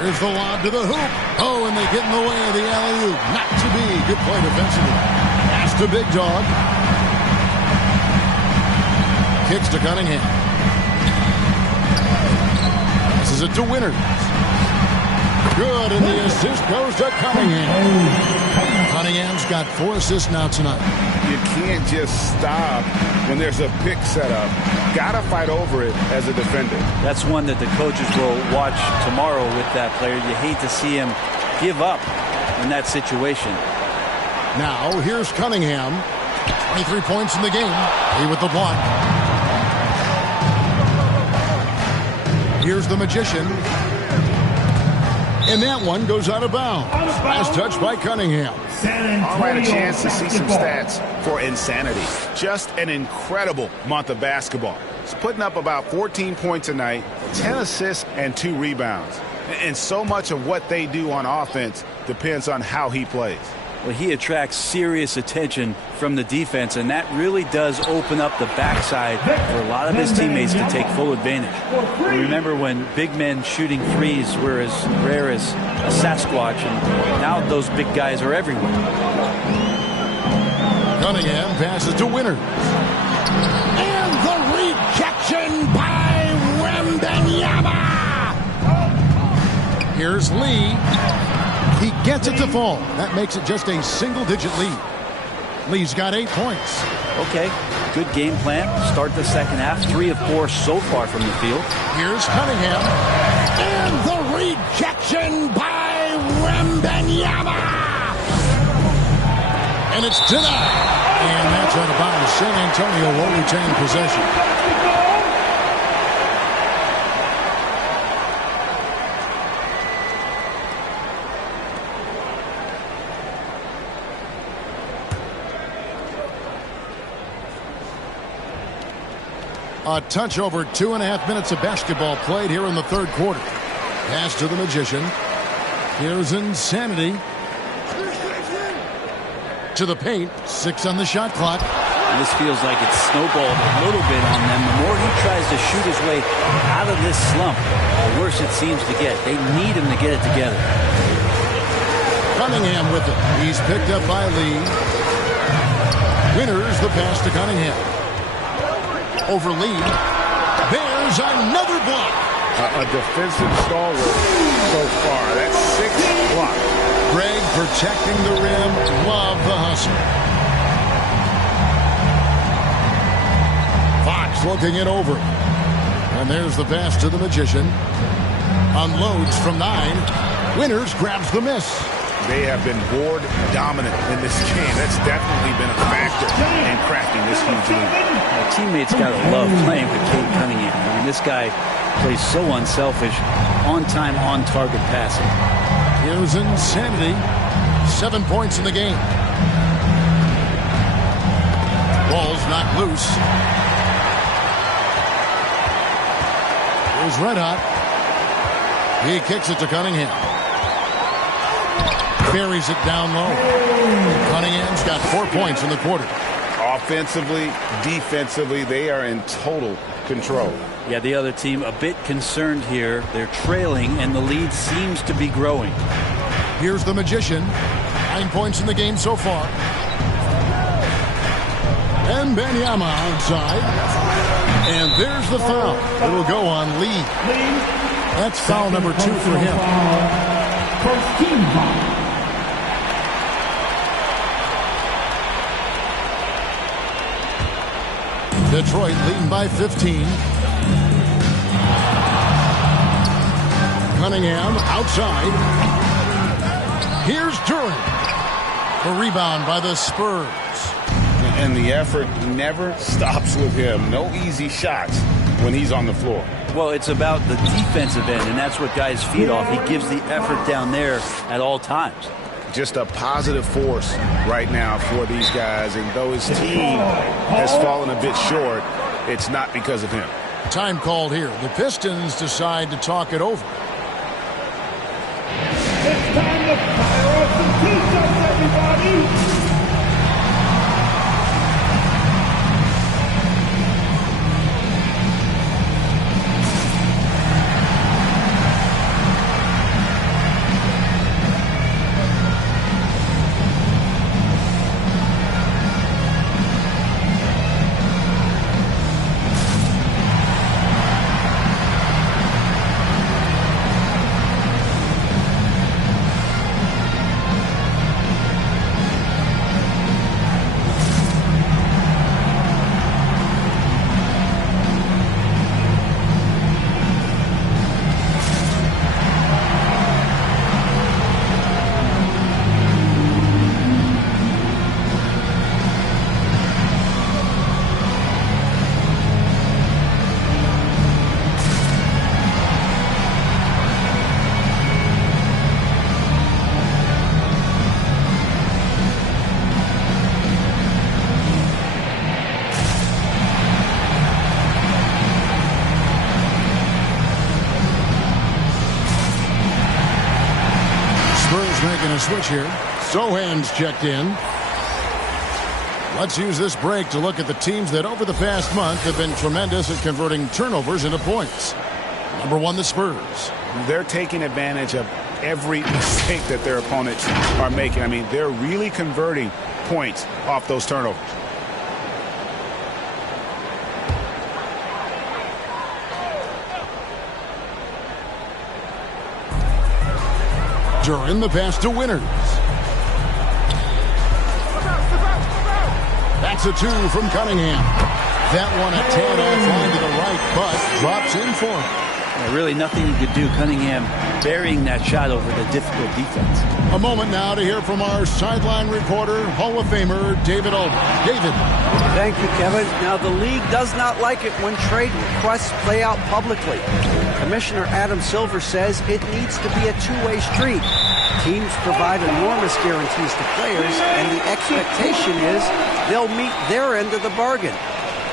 There's the lob to the hoop. Oh, and they get in the way of the alley-oop. Not to be. Good play defensively. Pass to Big Dog. Kicks to Cunningham. Passes it to Winters. Good, and the assist goes to Cunningham. Cunningham's got 4 assists now tonight. You can't just stop when there's a pick set up. Gotta fight over it as a defender. That's one that the coaches will watch tomorrow with that player. You hate to see him give up in that situation. Now, here's Cunningham. 23 points in the game. He with the block. Here's the Magician. And that one goes out of bounds. Last touch by Cunningham. All right, a chance to see some stats for Insanity. Just an incredible month of basketball. He's putting up about 14 points a night, 10 assists, and 2 rebounds. And so much of what they do on offense depends on how he plays. Well, he attracts serious attention from the defense, and that really does open up the backside for a lot of his teammates to take full advantage. Remember when big men shooting threes were as rare as a Sasquatch, and now those big guys are everywhere. Cunningham passes to Winner. And the rejection by Wembanyama. Here's Lee. He gets it to fall. That makes it just a single-digit lead. Lee's got 8 points. Okay, good game plan. Start the second half. 3 of 4 so far from the field. Here's Cunningham. And the rejection by Wembanyama. And it's denied. And that's out of bounds. San Antonio will retain possession. A touch over 2.5 minutes of basketball played here in the third quarter. Pass to the Magician. Here's Insanity. To the paint. 6 on the shot clock. And this feels like it's snowballed a little bit on them. The more he tries to shoot his way out of this slump, the worse it seems to get. They need him to get it together. Cunningham with it. He's picked up by Lee. Winner's the pass to Cunningham. Over Lee. There's another block. A defensive stalwart so far. That's 6 blocks. Greg protecting the rim. Love the hustle. Fox looking it over. And there's the pass to the Magician. Unloads from 9. Winners grabs the miss. They have been board dominant in this game. That's definitely been a factor in crafting this huge lead. Teammates got to love playing with Cade Cunningham. I mean, this guy plays so unselfish, on-time, on-target passing. Here's Insanity. 7 points in the game. Ball's knocked loose. Here's Red Hot. He kicks it to Cunningham. Buries it down low. Cunningham's got 4 points in the quarter. Offensively, defensively, they are in total control. Yeah, the other team a bit concerned here. They're trailing, and the lead seems to be growing. Here's the Magician. 9 points in the game so far. And Wembanyama outside. And there's the foul. It'll go on Lee. That's foul number 2 for him. First team foul. Detroit leading by 15. Cunningham outside. Here's Durant. A rebound by the Spurs. And the effort never stops with him. No easy shots when he's on the floor. Well, it's about the defensive end, and that's what guys feed off. He gives the effort down there at all times. Just a positive force right now for these guys. And though his team has fallen a bit short, it's not because of him. Time called here. The Pistons decide to talk it over. It's time to fire up some T-shirts, everybody! Pistons making a switch here. Sohan's checked in. Let's use this break to look at the teams that over the past month have been tremendous at converting turnovers into points. Number 1, the Spurs. They're taking advantage of every mistake that their opponents are making. I mean, they're really converting points off those turnovers. During the pass to Winters. That's a 2 from Cunningham. That one a tad offline to the right, but drops in for him. Yeah, really nothing you could do. Cunningham burying that shot over the difficult defense. A moment now to hear from our sideline reporter, Hall of Famer David Aldridge. David. Thank you, Kevin. Now, the league does not like it when trade requests play out publicly. Commissioner Adam Silver says it needs to be a two-way street. Teams provide enormous guarantees to players, and the expectation is they'll meet their end of the bargain.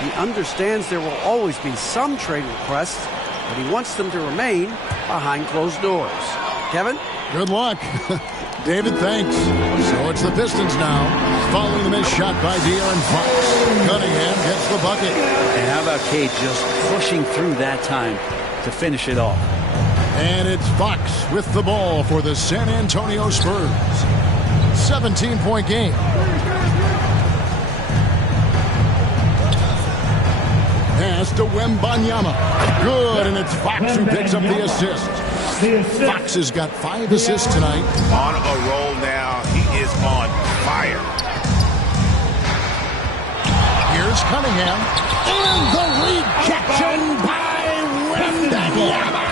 He understands there will always be some trade requests, but he wants them to remain behind closed doors. Kevin? Good luck. David, thanks. So it's the Pistons now, following the missed shot by De'Aaron Fox. Cunningham gets the bucket. And how about Cade just pushing through that time to finish it off? And it's Fox with the ball for the San Antonio Spurs. 17-point game. Pass to Wembanyama. Good, and it's Fox who picks up the assist. Fox has got 5 assists tonight. On a roll now. He is on fire. Here's Cunningham. And the rejection by Wembanyama.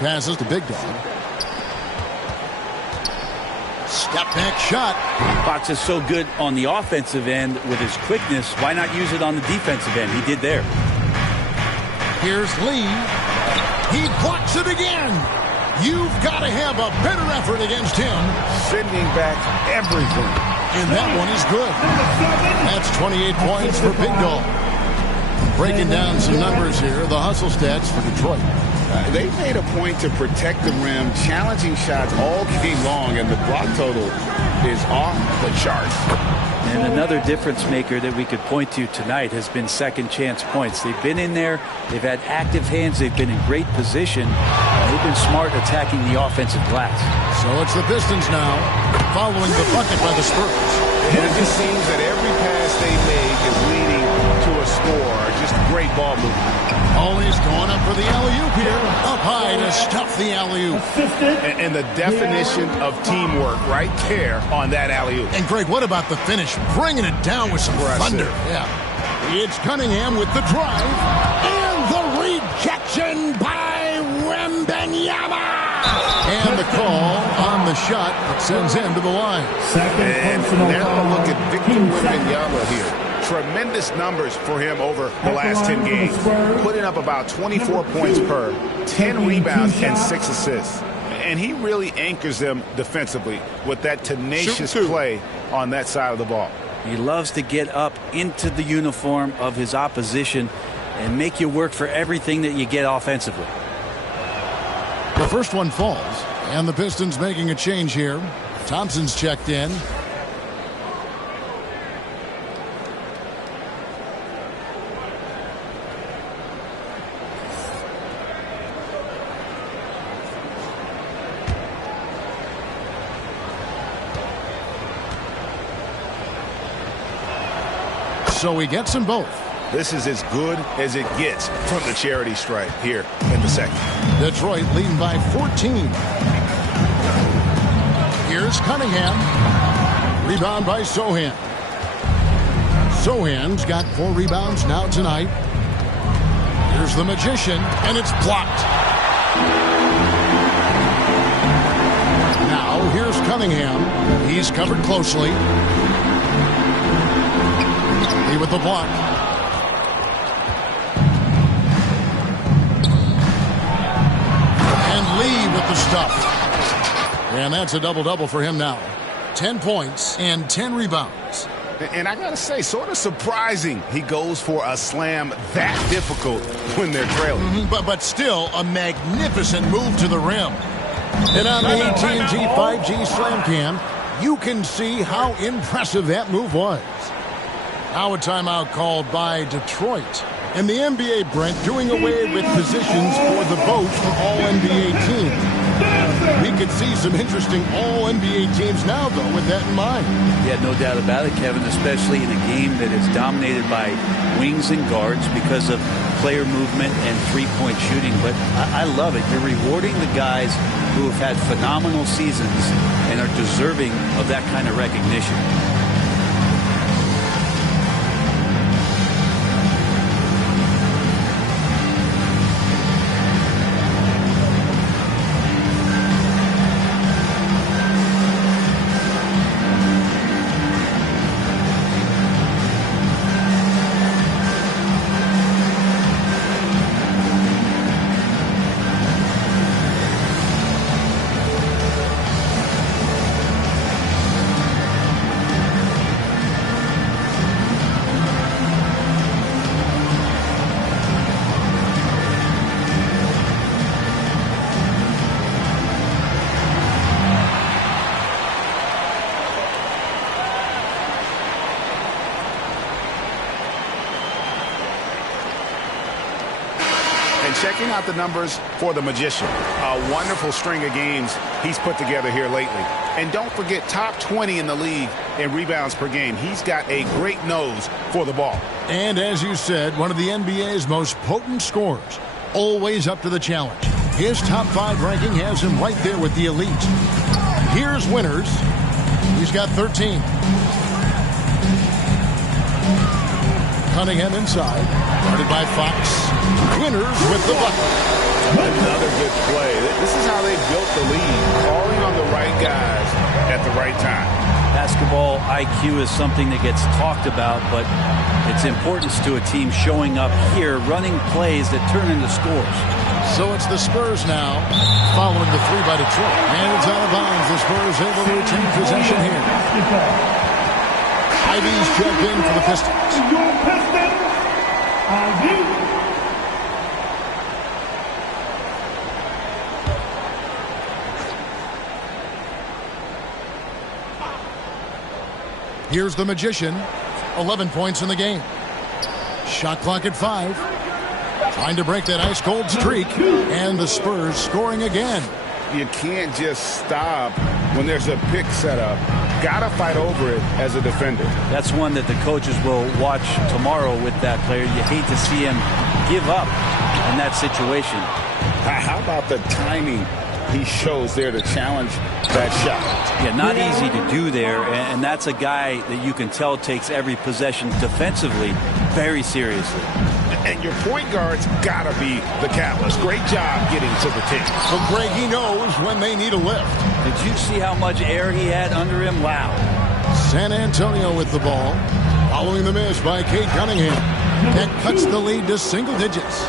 Passes to Big Dog. Step back shot. Fox is so good on the offensive end with his quickness. Why not use it on the defensive end? He did there. Here's Lee. He blocks it again. You've got to have a better effort against him. Sending back everything. And that one is good. That's 28 points for Big Dog. Breaking down some numbers here. The hustle stats for Detroit. They made a point to protect the rim, challenging shots all game long, and the block total is off the charts. And another difference maker that we could point to tonight has been second chance points. They've been in there. They've had active hands. They've been in great position. They've been smart attacking the offensive glass. So it's the Pistons now, following the bucket by the Spurs. And it just seems that every pass they make is leading to a score. Just great ball movement. Always going up for the alley-oop here. Up high to stuff the alley-oop. And the definition of teamwork right there on that alley-oop. And Greg, what about the finish? Bringing it down with some thunder. Yeah. It's Cunningham with the drive. And the rejection by Wembanyama. And the call on the shot that sends him to the line. And now look at Victor Wembanyama here. Tremendous numbers for him over the last 10 games. Putting up about 24 points per, 10 rebounds, and 6 assists. And he really anchors them defensively with that tenacious play on that side of the ball. He loves to get up into the uniform of his opposition and make you work for everything that you get offensively. The first one falls, and the Pistons making a change here. Thompson's checked in. So he gets them both. This is as good as it gets from the charity stripe here in the second. Detroit leading by 14. Here's Cunningham. Rebound by Sohan. Sohan's got 4 rebounds now tonight. Here's the Magician, and it's blocked. Now here's Cunningham. He's covered closely. With the block. the stuff. And that's a double-double for him now. 10 points and 10 rebounds. And I got to say, sort of surprising he goes for a slam that difficult when they're trailing. But still a magnificent move to the rim. And on the AT&T 5G Slam Cam, you can see how impressive that move was. Now a timeout called by Detroit. And the NBA, Brent, doing away with positions for the vote for All-NBA teams. We could see some interesting All-NBA teams now, though, with that in mind. Yeah, no doubt about it, Kevin, especially in a game that is dominated by wings and guards because of player movement and three-point shooting. But I love it. You're rewarding the guys who have had phenomenal seasons and are deserving of that kind of recognition. Checking out the numbers for the Magician. A wonderful string of games he's put together here lately. And don't forget, top 20 in the league in rebounds per game. He's got a great nose for the ball. And as you said, one of the NBA's most potent scorers. Always up to the challenge. His top 5 ranking has him right there with the elite. Here's Winters. He's got 13. Cunningham inside. Guarded by Fox. Winters with the bucket. Another good play. This is how they built the lead. Calling on the right guys at the right time. Basketball IQ is something that gets talked about, but its importance to a team showing up here, running plays that turn into scores. So it's the Spurs now, following the 3 by Detroit. And it's out of bounds. The Spurs able to retain possession here. Ivy's checked in for the Pistons. Here's the Magician. 11 points in the game. Shot clock at 5. Trying to break that ice-cold streak. And the Spurs scoring again. You can't just stop when there's a pick set up. Got to fight over it as a defender. That's one that the coaches will watch tomorrow with that player. You hate to see him give up in that situation. How about the timing he shows there to challenge that shot? Yeah, not easy to do there, and that's a guy that you can tell takes every possession defensively very seriously. And your point guard's got to be the catalyst. Great job getting to the tee. But Greg, he knows when they need a lift. Did you see how much air he had under him? Wow. San Antonio with the ball. Following the miss by Cade Cunningham. That cuts the lead to single digits.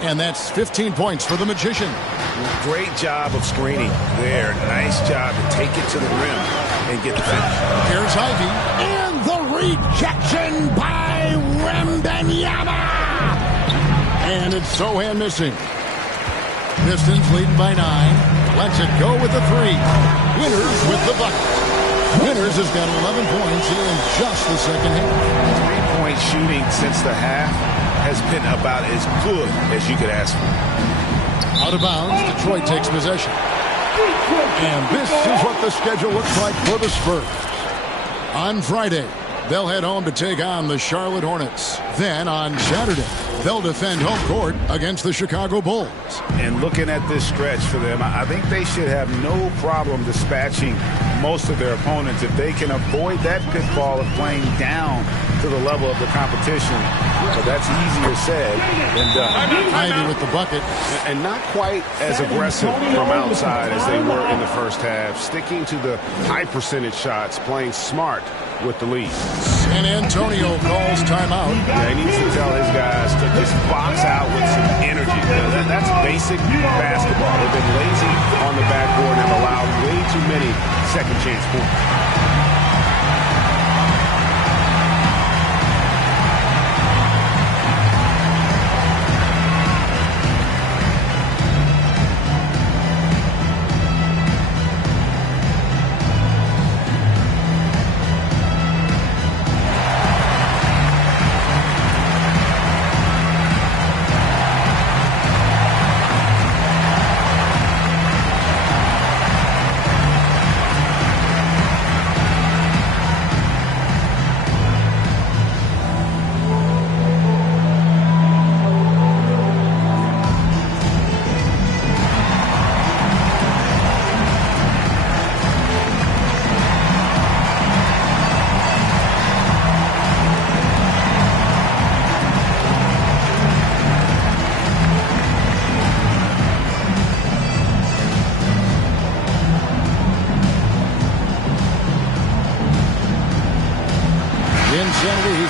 And that's 15 points for the Magician. Great job of screening there. Nice job to take it to the rim and get the finish. Here's Ivy. And the rejection by Wembanyama. And it's Sohan missing. Pistons leading by 9. Lets it go with the 3. Winters with the bucket. Winters has got 11 points here in just the second half. 3-point shooting since the half has been about as good as you could ask for. Out of bounds, Detroit takes possession. And this is what the schedule looks like for the Spurs. On Friday, they'll head home to take on the Charlotte Hornets. Then on Saturday, they'll defend home court against the Chicago Bulls. And looking at this stretch for them, I think they should have no problem dispatching most of their opponents if they can avoid that pitfall of playing down to the level of the competition. But that's easier said than done. Ivy with the bucket. And not quite as aggressive from outside as they were in the first half. Sticking to the high percentage shots, playing smart with the lead. San Antonio calls timeout. Yeah, he needs to tell his guys to just box out with some energy. That's basic basketball. They've been lazy on the backboard and have allowed way too many second chance points.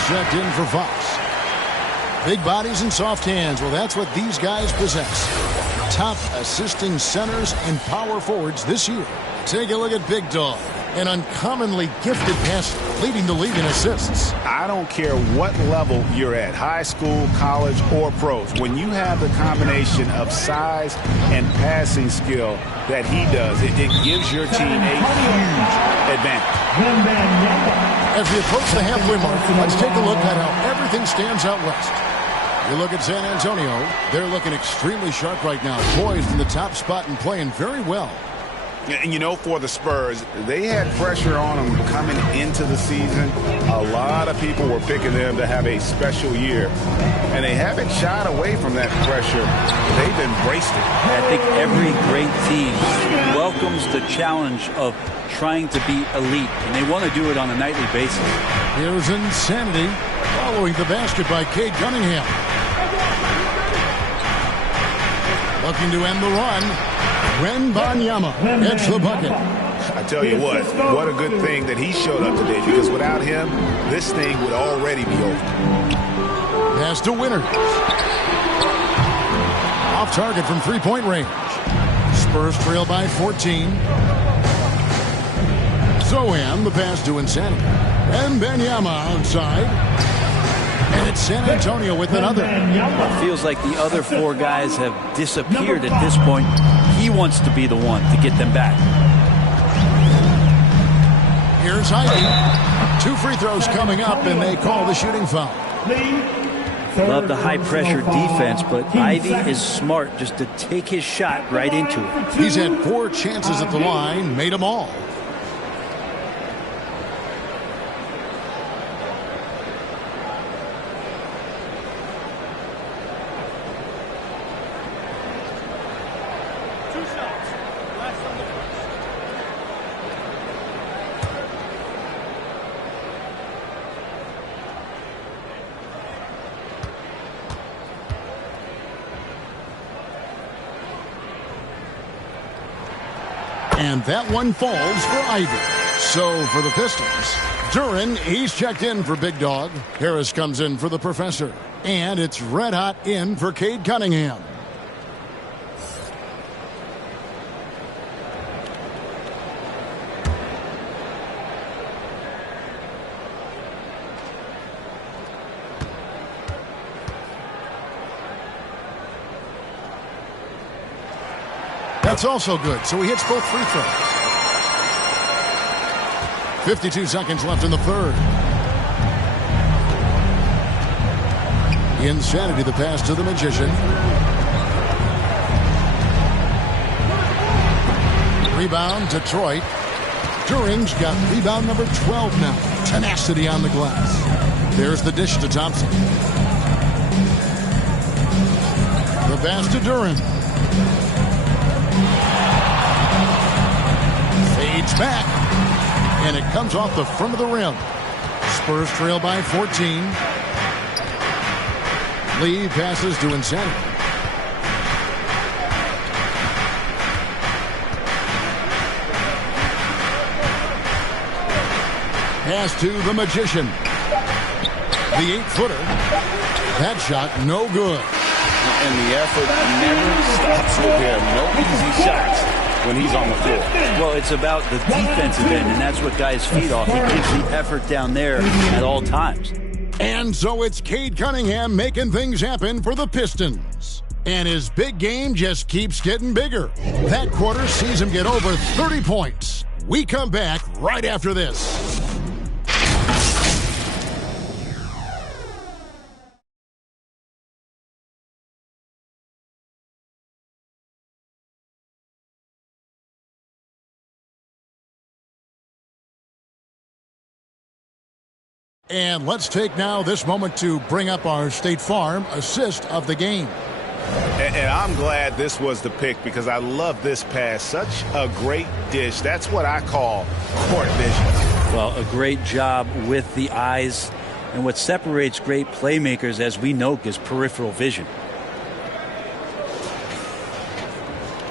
Checked in for Fox. Big bodies and soft hands. Well, that's what these guys possess. Top assisting centers and power forwards this year. Take a look at Big Dog. An uncommonly gifted passer, leading the league in assists. I don't care what level you're at, high school, college, or pros. When you have the combination of size and passing skill that he does, it gives your team a huge advantage. As we approach the halfway mark, let's take a look at how everything stands out west. You look at San Antonio, they're looking extremely sharp right now, poised in the top spot and playing very well. And you know, for the Spurs, they had pressure on them coming into the season. A lot of people were picking them to have a special year, and they haven't shied away from that pressure. They've embraced it. I think every great team welcomes the challenge of trying to be elite, and they want to do it on a nightly basis. Here's Insanity following the basket by Cade Cunningham. Looking to end the run. Wembanyama gets the bucket. I tell you what a good thing that he showed up today, because without him, this thing would already be over. Pass to Winner. Off target from three-point range. Spurs trail by 14. Zohan, the pass to Insanity. Wembanyama outside. And it's San Antonio with another. It feels like the other four guys have disappeared at this point. He wants to be the one to get them back. Here's Heidi. 2 free throws coming up, and they call the shooting foul. Love the high-pressure defense, but Ivy is smart just to take his shot right into it. He's had 4 chances at the line, made them all. And that one falls for Ivy. So for the Pistons, Duren, he's checked in for Big Dog. Harris comes in for the Professor. And it's red hot in for Cade Cunningham. That's also good, so he hits both free throws. 52 seconds left in the third. Insanity, the pass to the Magician. Rebound, Detroit. Duren's got rebound number 12 now. Tenacity on the glass. There's the dish to Thompson. The pass to Duren. Fades back, and it comes off the front of the rim. Spurs trail by 14. Lee passes to Insanity. Pass to the Magician. The 8-footer. That shot no good. And the effort never stops with him. No easy shots when he's on the floor. Well, it's about the defensive end, and that's what guys feed off. He gives the effort down there at all times. And so it's Cade Cunningham making things happen for the Pistons. And his big game just keeps getting bigger. That quarter sees him get over 30 points. We come back right after this. And let's take now this moment to bring up our State Farm assist of the game. And I'm glad this was the pick because I love this pass. Such a great dish. That's what I call court vision. Well, a great job with the eyes. And what separates great playmakers, as we know, is peripheral vision.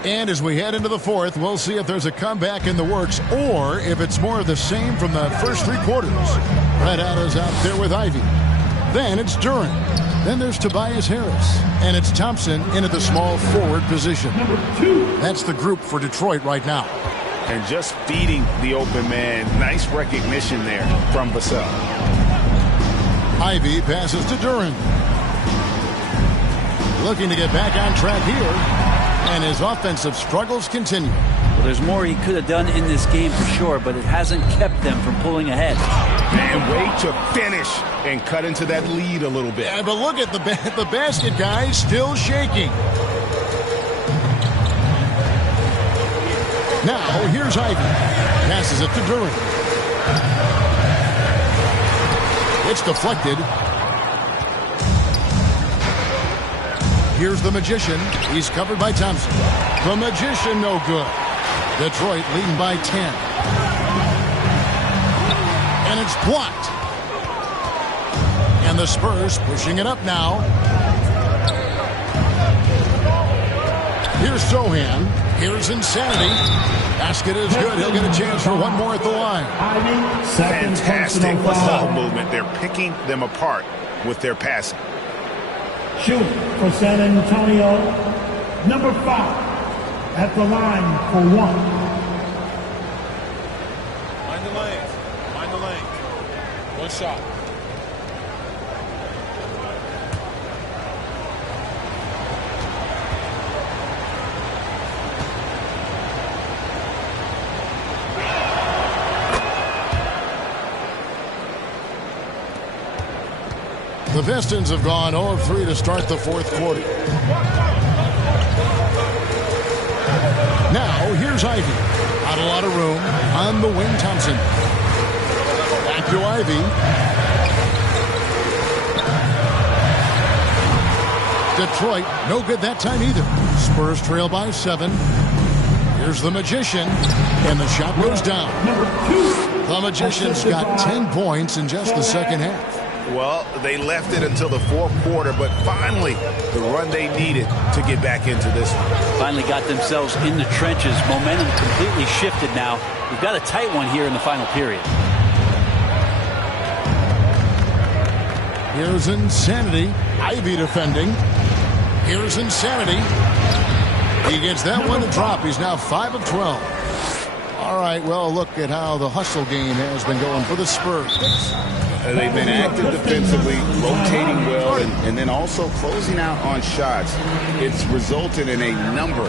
And as we head into the fourth, we'll see if there's a comeback in the works or if it's more of the same from the first three quarters. Red Atta's out there with Ivey. Then it's Duren. Then there's Tobias Harris. And it's Thompson into the small forward position. That's the group for Detroit right now. And just feeding the open man. Nice recognition there from Vassell. Ivey passes to Duren. Looking to get back on track here. And his offensive struggles continue. Well, there's more he could have done in this game for sure, but it hasn't kept them from pulling ahead. And way to finish and cut into that lead a little bit. Yeah, but look at the basket, guys, still shaking. Now, here's Ivey. Passes it to Duren. It's deflected. Here's the Magician. He's covered by Thompson. The Magician, no good. Detroit leading by 10. And it's blocked. And the Spurs pushing it up now. Here's Sohan. Here's Insanity. Basket is good. He'll get a chance for one more at the line. Fantastic ball movement. They're picking them apart with their passing. Shoot for San Antonio, number 5 at the line for 1. Mind the lane. Mind the lane. One shot. The Pistons have gone 0-3 to start the fourth quarter. Now, here's Ivey. Not a lot of room on the wing, Thompson. Back to Ivey. Detroit, no good that time either. Spurs trail by 7. Here's the Magician, and the shot goes down. The Magician's got 10 points in just the second half. Well, they left it until the fourth quarter, but finally the run they needed to get back into this one. Finally got themselves in the trenches. Momentum completely shifted now. We've got a tight one here in the final period. Here's Insanity. Ivey defending. Here's Insanity. He gets that one to drop. He's now 5 of 12. All right, well, look at how the hustle game has been going for the Spurs. They've been active defensively, rotating well, and then also closing out on shots. It's resulted in a number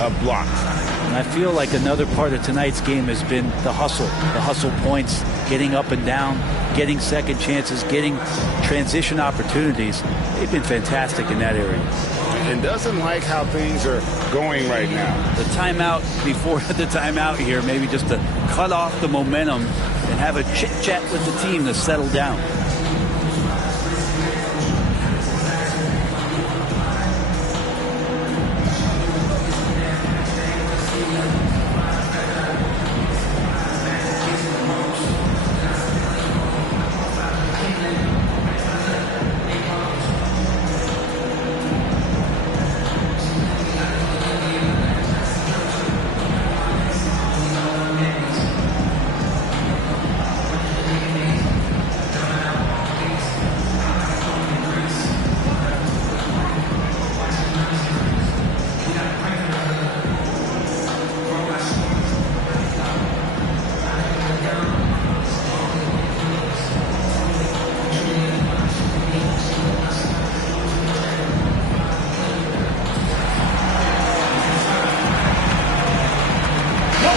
of blocks. And I feel like another part of tonight's game has been the hustle points, getting up and down, getting second chances, getting transition opportunities. They've been fantastic in that area. And doesn't like how things are going right now. The timeout before the timeout here, maybe just to cut off the momentum and have a chit-chat with the team to settle down.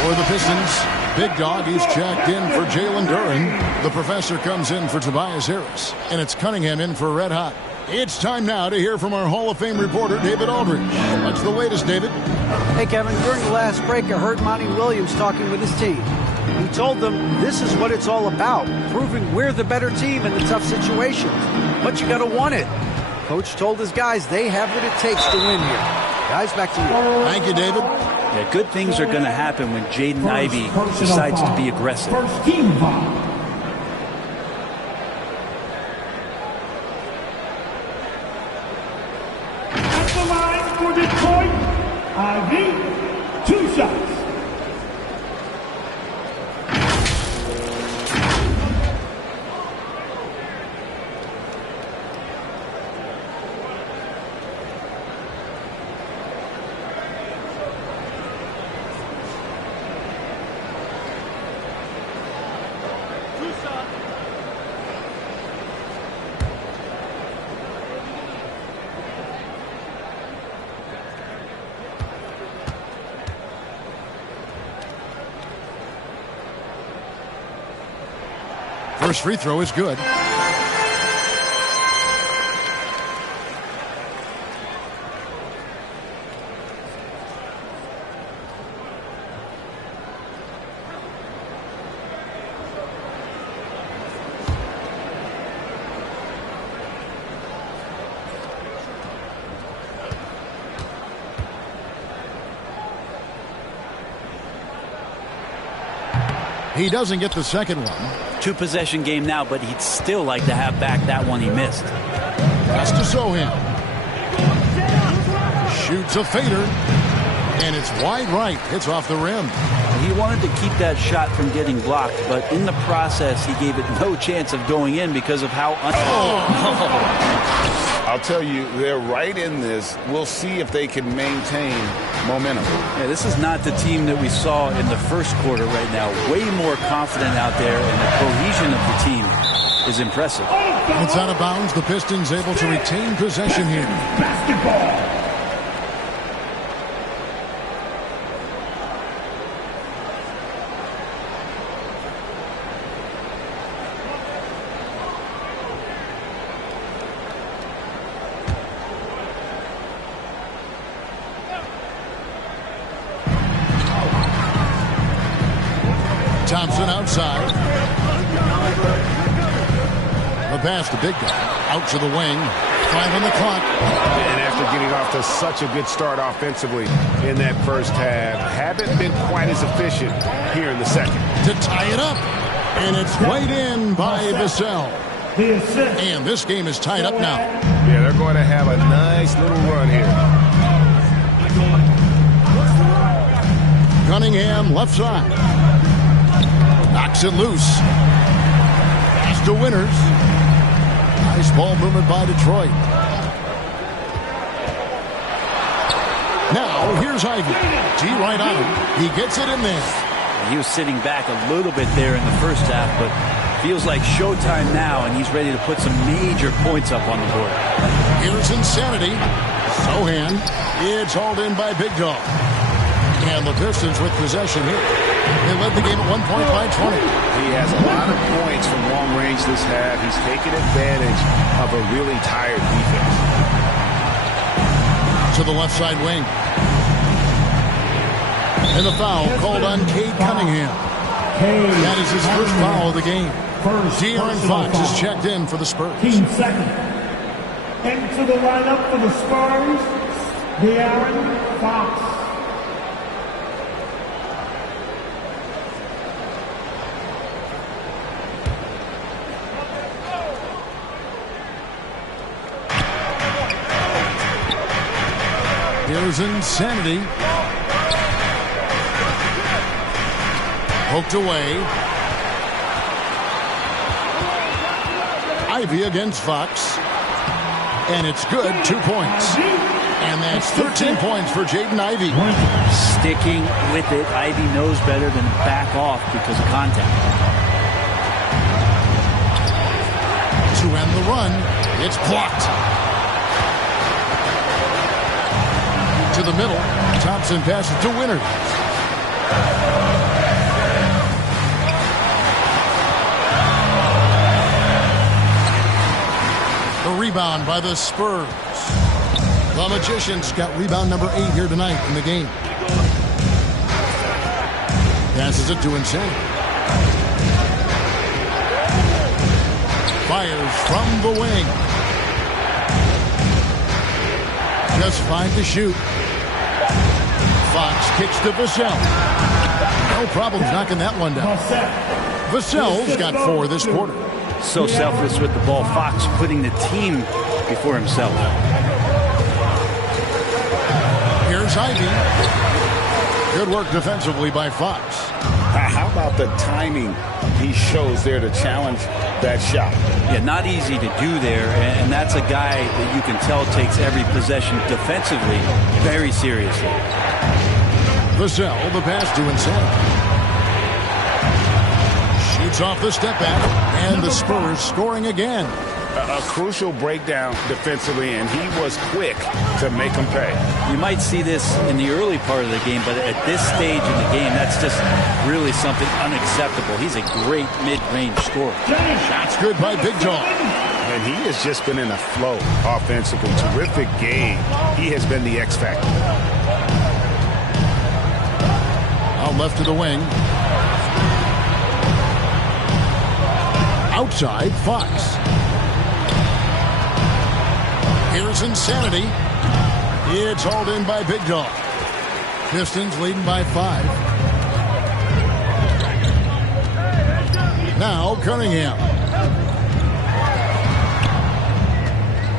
For the Pistons, Big Dog is checked in for Jalen Duren. The professor comes in for Tobias Harris. And it's Cunningham in for Red Hot. It's time now to hear from our Hall of Fame reporter, David Aldridge. What's the latest, David? Hey, Kevin. During the last break, I heard Monty Williams talking with his team. He told them this is what it's all about, proving we're the better team in the tough situations. But you got to want it. Coach told his guys they have what it takes to win here. Guys, back to you. Thank you, David. Yeah, good things are going to happen when Jaden Ivey decides to be aggressive. First team foul. At the line for Detroit, Ivey, 2 shots. First free throw is good. He doesn't get the second one. 2-possession game now, but he'd still like to have back that one he missed. Pass to Sohan. Shoots a fader. And it's wide right. Hits off the rim. He wanted to keep that shot from getting blocked, but in the process, he gave it no chance of going in because of how... I'll tell you, they're right in this. We'll see if they can maintain momentum. Yeah, this is not the team that we saw in the first quarter right now. Way more confident out there, and the cohesion of the team is impressive. It's out of bounds. The Pistons able to retain possession here. Basketball. Thompson outside. The pass to Big Dog. Out to the wing. 5 on the clock. And after getting off to such a good start offensively in that first half, haven't been quite as efficient here in the second. To tie it up. And it's played in by Vassell. And this game is tied up now. Yeah, they're going to have a nice little run here. Cunningham left side. Knocks it loose. Pass to Winters. Nice ball movement by Detroit. Now here's Ivey. G right on him. He gets it in there. He was sitting back a little bit there in the first half, but feels like showtime now, and he's ready to put some major points up on the board. Here's Insanity. Sohan. It's hauled in by Big Dog. And the Pistons with possession here. They led the game at 1 point by 20. He has a lot of points from long range this half. He's taken advantage of a really tired defense. To the left side wing. And the foul called on Cade Cunningham. That is his first foul of the game. De'Aaron Fox is checked in for the Spurs. Team second. Into the lineup for the Spurs, De'Aaron Fox. Here's Insanity. Poked away. Ivey against Fox. And it's good, 2 points. And that's 13 points for Jaden Ivey. Sticking with it, Ivey knows better than back off because of contact. To end the run, it's blocked. To the middle, Thompson passes to Winters. Rebound by the Spurs. The Magicians got rebound number 8 here tonight in the game. Passes it to Insanity. Fires from the wing. Just 5 to shoot. Fox kicks to Vassell. No problems knocking that one down. Vassell's got 4 this quarter. So selfless with the ball. Fox putting the team before himself. Here's Ivy. Good work defensively by Fox. How about the timing he shows there to challenge that shot? Yeah, not easy to do there, and that's a guy that you can tell takes every possession defensively very seriously. Vassell, the pass to Insanity. Shoots off the step back, and the Spurs scoring again. A crucial breakdown defensively, and he was quick to make them pay. You might see this in the early part of the game, but at this stage in the game, that's just really something unacceptable. He's a great mid-range scorer. Shots good by Big Dog. And he has just been in a flow offensively. Terrific game. He has been the X factor. Out left to the wing. Outside, Fox. Here's Insanity. It's hauled in by Big Dog. Pistons leading by 5. Now Cunningham.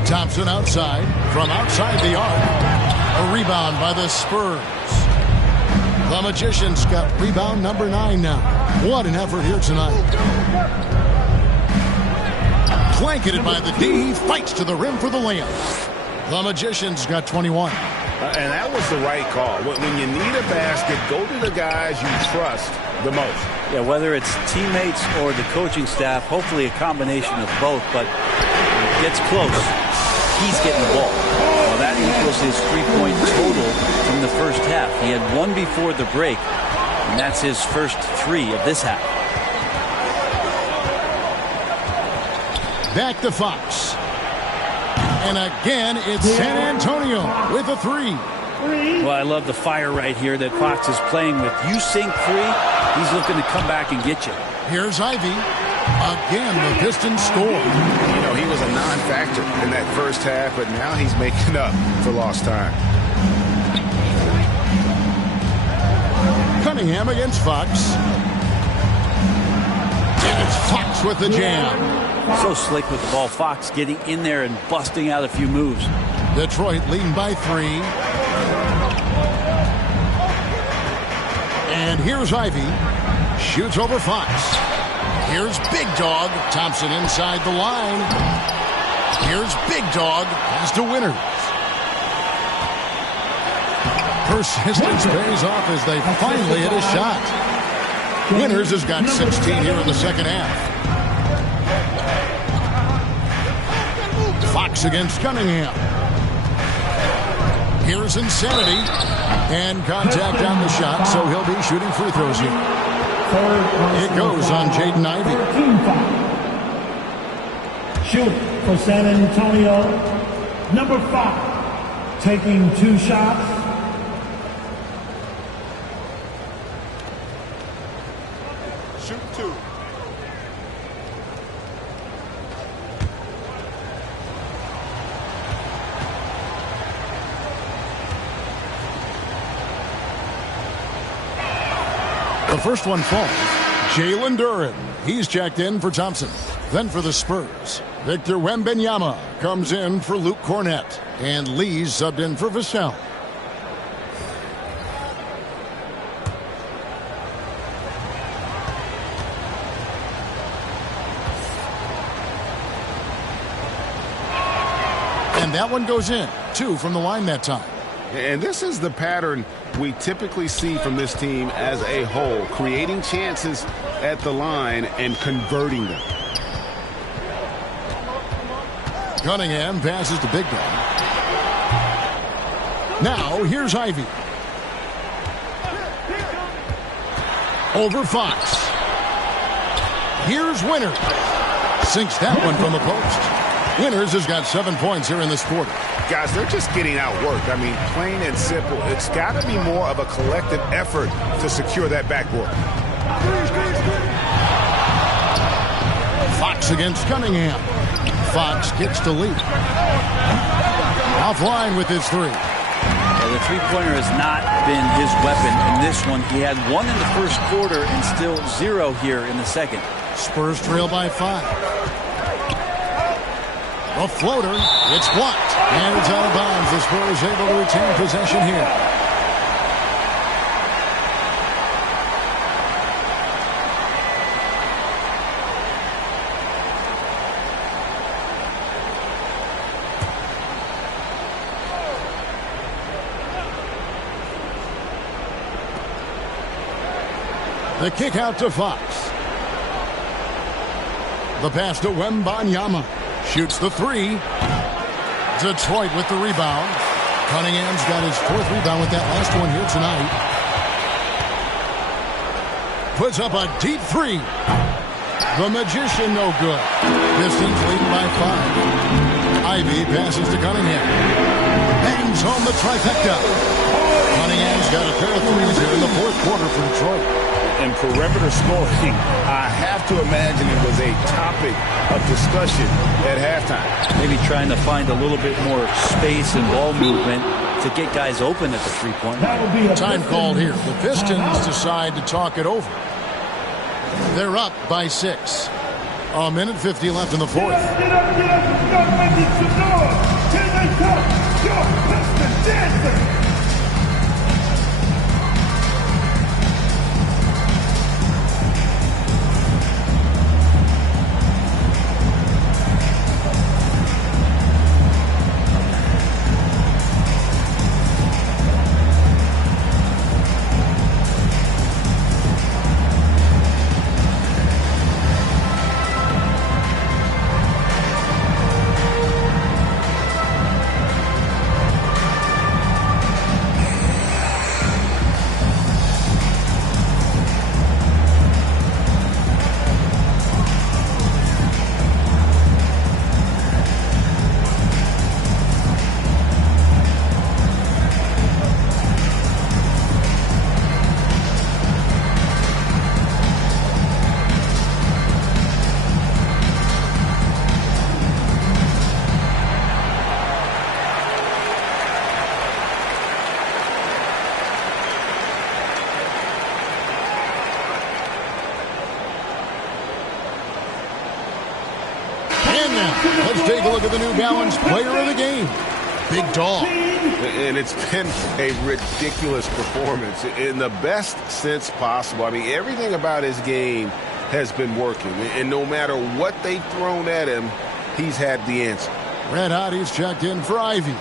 Thompson outside. From outside the arc. A rebound by the Spurs. The Magicians got rebound number 9 now. What an effort here tonight. Blanketed by the D. He fights to the rim for the layup. The Magicians got 21. And that was the right call. When you need a basket, go to the guys you trust the most. Yeah, whether it's teammates or the coaching staff, hopefully a combination of both, but when it gets close, he's getting the ball. Well, that equals his 3-point total from the first half. He had 1 before the break, and that's his first 3 of this half. Back to Fox. And again, it's San Antonio with a 3. Well, I love the fire right here that Fox is playing with. You sink 3, he's looking to come back and get you. Here's Ivy. Again, the Pistons score. You know, he was a non-factor in that first half, but now he's making up for lost time. Cunningham against Fox. And it's Fox with the jam. So slick with the ball. Fox getting in there and busting out a few moves. Detroit leading by 3. And here's Ivy. Shoots over Fox. Here's Big Dog. Thompson inside the line. Here's Big Dog. Pass to Winters. Persistence pays off as they finally hit a shot. Winters has got 16 here in the second half. Fox against Cunningham. Here's Insanity. And contact on the shot, so he'll be shooting free throws here. It goes on Jaden Ivey. Shoot for San Antonio. Number 5. Taking 2 shots. Shoot 2. The first one falls. Jalen Duren. He's checked in for Thompson. Then for the Spurs, Victor Wembanyama comes in for Luke Cornett. And Lee's subbed in for Vassell. And that one goes in. 2 from the line that time. And this is the pattern we typically see from this team as a whole, creating chances at the line and converting them. Cunningham passes to Big Dog. Now here's Ivy. Over Fox. Here's Winters. Sinks that one from the post. Winters has got 7 points here in this quarter. Guys, they're just getting outworked. I mean, plain and simple. It's got to be more of a collective effort to secure that backboard. Fox against Cunningham. Fox gets to lead. Offline with his three. Yeah, the three-pointer has not been his weapon in this one. He had 1 in the first quarter and still 0 here in the second. Spurs trail by 5. A floater. It's blocked. And it's out of bounds. The Spurs able to retain possession here. The kick out to Fox. The pass to Wembanyama. Shoots the three. Detroit with the rebound. Cunningham's got his 4th rebound with that last one here tonight. Puts up a deep three. The Magician no good. Pistons leading by 5. Ivy passes to Cunningham. Bangs home the trifecta. Cunningham's got a pair of threes here in the 4th quarter for Detroit. And perimeter scoring, I have to imagine it was a topic of discussion at halftime. Maybe trying to find a little bit more space and ball movement to get guys open at the three-point line. Time called here. The Pistons decide to talk it over. They're up by 6. A minute 50 left in the 4th. Get up, start making some noise. Here they come, your Pistons dancing. Let's take a look at the New Balance player of the game, Big Dog. And it's been a ridiculous performance in the best sense possible. I mean, everything about his game has been working. And no matter what they've thrown at him, he's had the answer. Red Hot, he's checked in for Ivy.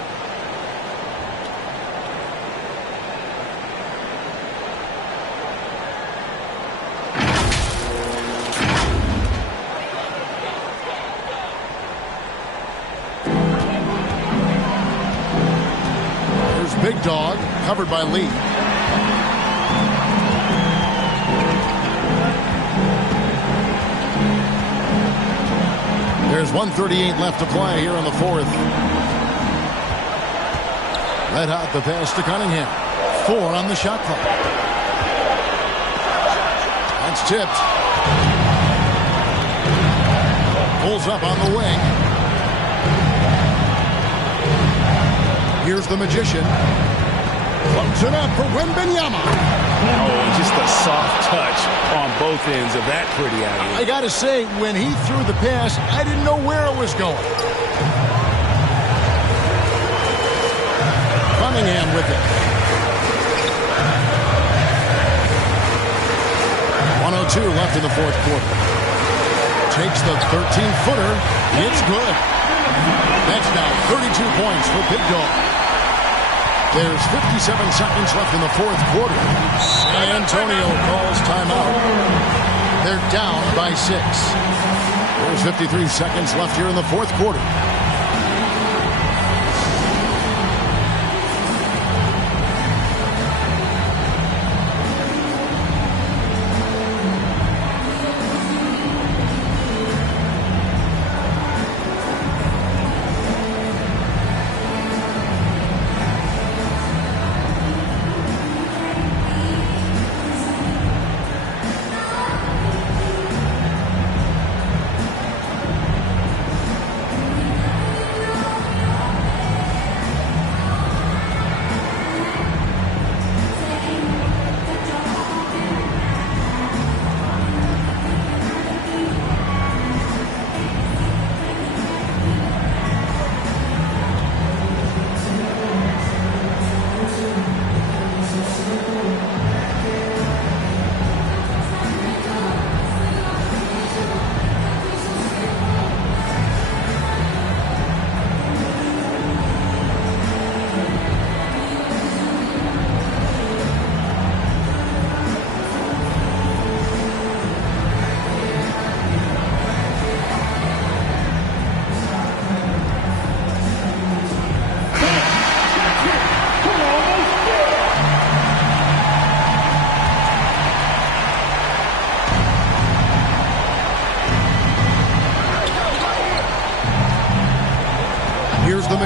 Big Dog, covered by Lee. There's 1:38 left to play here in the 4th. Red Hot, the pass to Cunningham. 4 on the shot clock. That's tipped. Pulls up on the wing. Here's the Magician. Floats it up for Wembanyama. Oh, just a soft touch on both ends of that pretty alley. I got to say, when he threw the pass, I didn't know where it was going. Cunningham with it. 1:02 left in the 4th quarter. Takes the 13-footer. It's good. That's now 32 points for Big Dog. There's 57 seconds left in the 4th quarter. San Antonio calls timeout. They're down by 6. There's 53 seconds left here in the 4th quarter.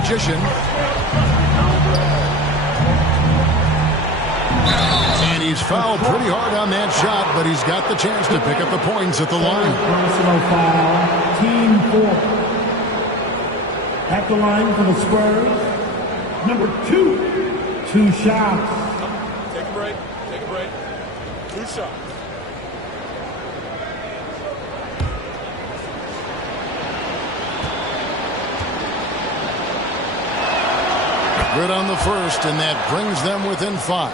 Magician. And he's fouled pretty hard on that shot, but he's got the chance to pick up the points at the line. Personal foul, team 4. At the line for the Spurs, number 2. 2 shots. Take a break. Take a break. 2 shots. Good on the first, and that brings them within 5.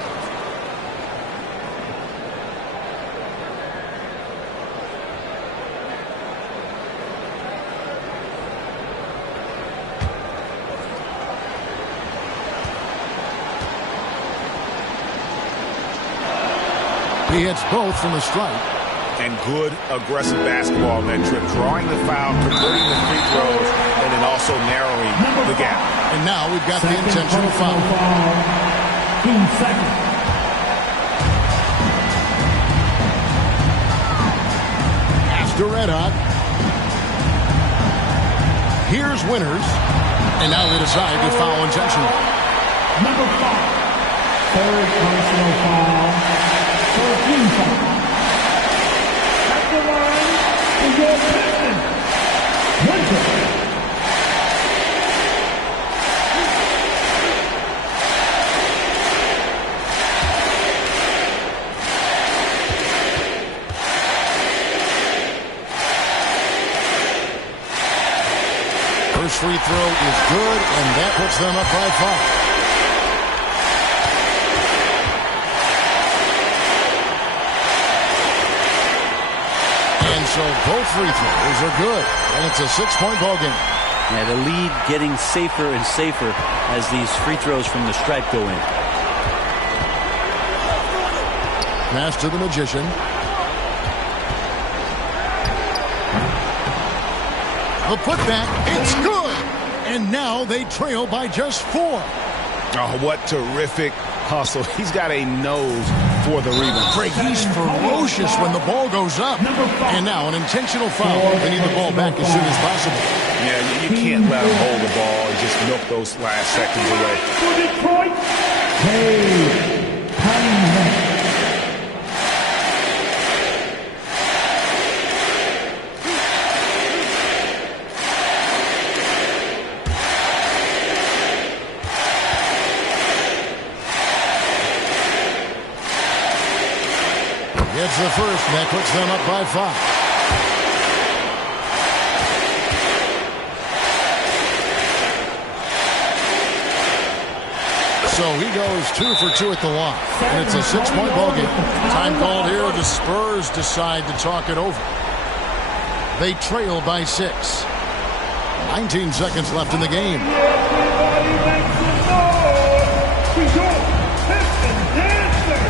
He hits both from the stripe. And good aggressive basketball on that trip. Drawing the foul, converting the free throws, and then also narrowing the gap. And now we've got the intentional foul. 2 seconds. After red hot. Here's Winters. And now they decide to foul intentionally. Number 5. Third personal foul. Third team foul. At the line is your Pistons. Winters. First free throw is good, and that puts them up by 5. So both free throws are good, and it's a 6-point ball game. Yeah, the lead getting safer and safer as these free throws from the stripe go in. Pass to the Magician. The putback, it's good! And now they trail by just 4. Oh, what terrific hustle. He's got a nose for the rebound. Craig, he's ferocious when the ball goes up. And now an intentional foul. They need the ball back as soon as possible. Yeah, you can't let him hold the ball and just milk those last seconds away. For Detroit, Cade Cunningham. It's the first, and that puts them up by 5. So he goes 2 for 2 at the line, and it's a 6-point ball game. Time called here. The Spurs decide to talk it over. They trail by 6. 19 seconds left in the game. Everybody make some noise for your Pistons dancer.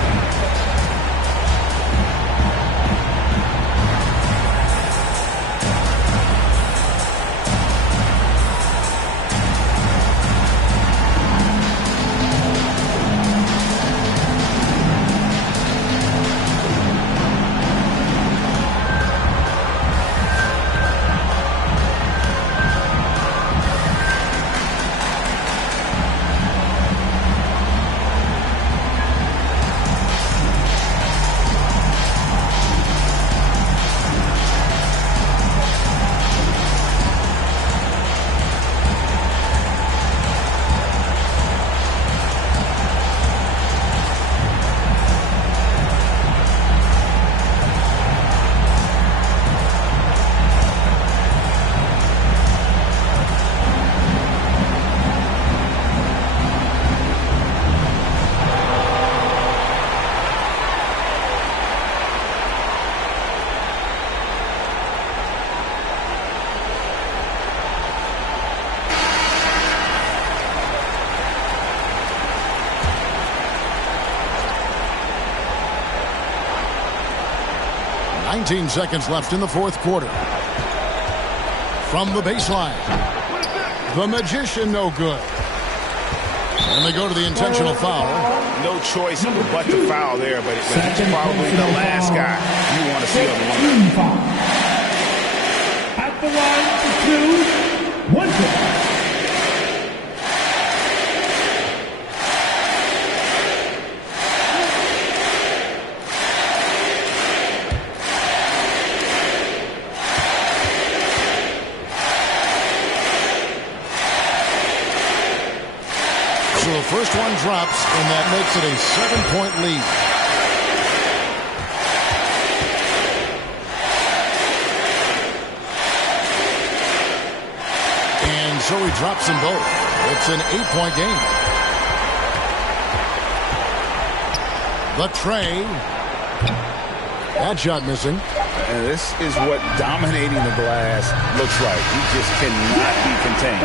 Nineteen seconds left in the fourth quarter. From the baseline. The Magician, no good. And they go to the intentional foul. No choice but to foul there, but he's probably the last guy you want to see on the line. At the line for 2, Winters. one drops, and that makes it a 7-point lead. And so he drops them both. It's an 8-point game. The tray. That shot missing. And this is what dominating the glass looks like. He just cannot be contained.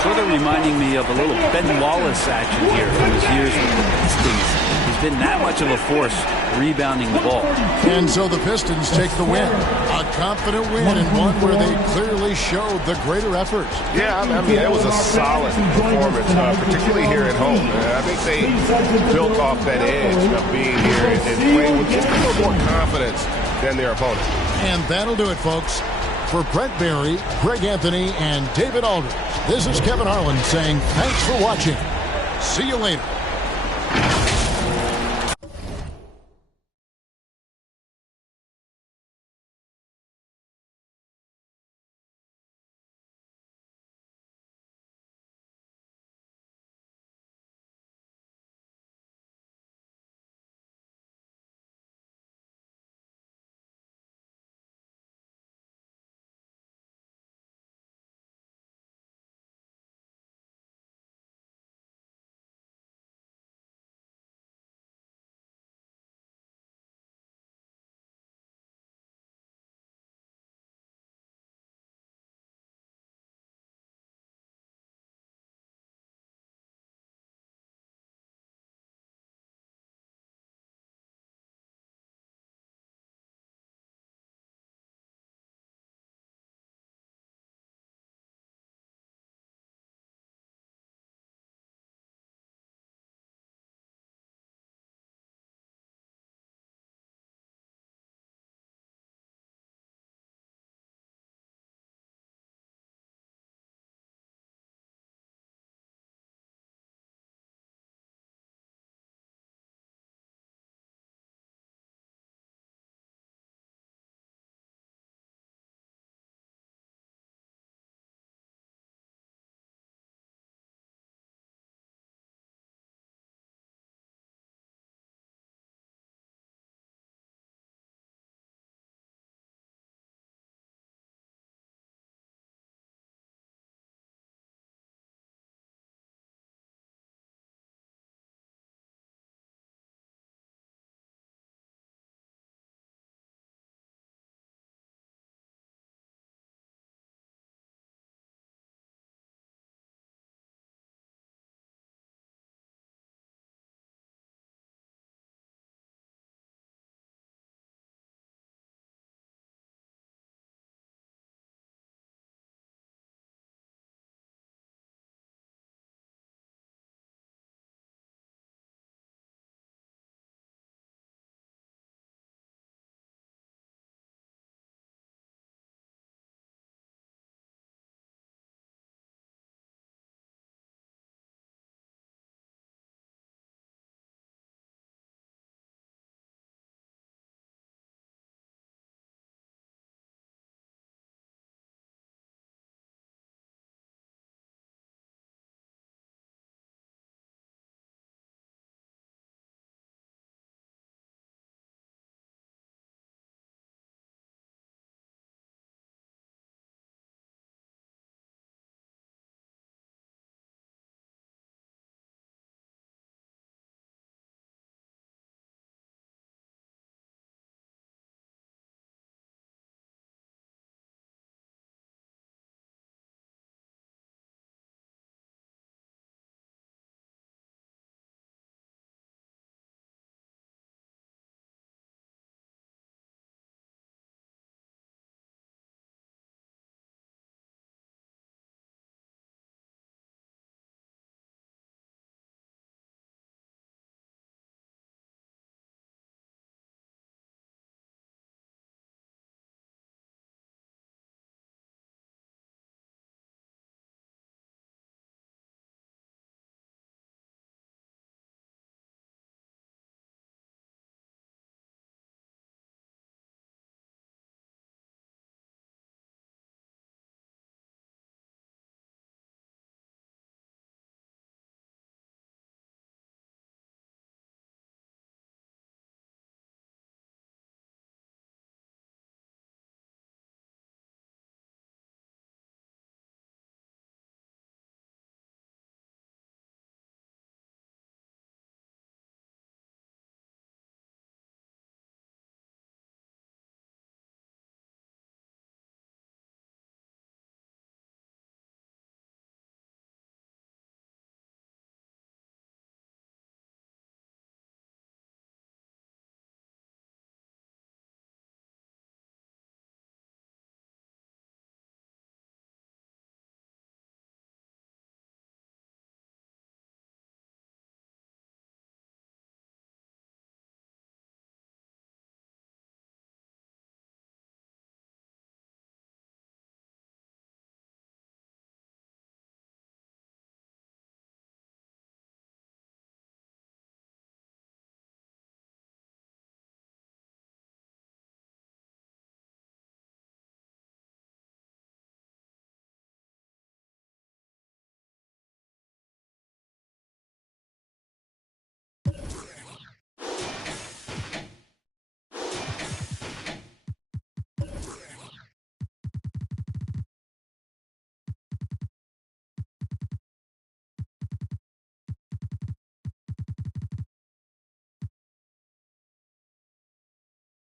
Sort of reminding me of a little Ben Wallace action here from his years with the Pistons. He's been that much of a force rebounding the ball. And so the Pistons take the win. A confident win, and one where they clearly showed the greater effort. Yeah, I mean, it was a solid performance, particularly here at home. I think they built off that edge of being here and playing with just a little more confidence than their opponent. And that'll do it, folks. For Brent Barry, Greg Anthony, and David Aldridge, this is Kevin Harlan saying thanks for watching. See you later.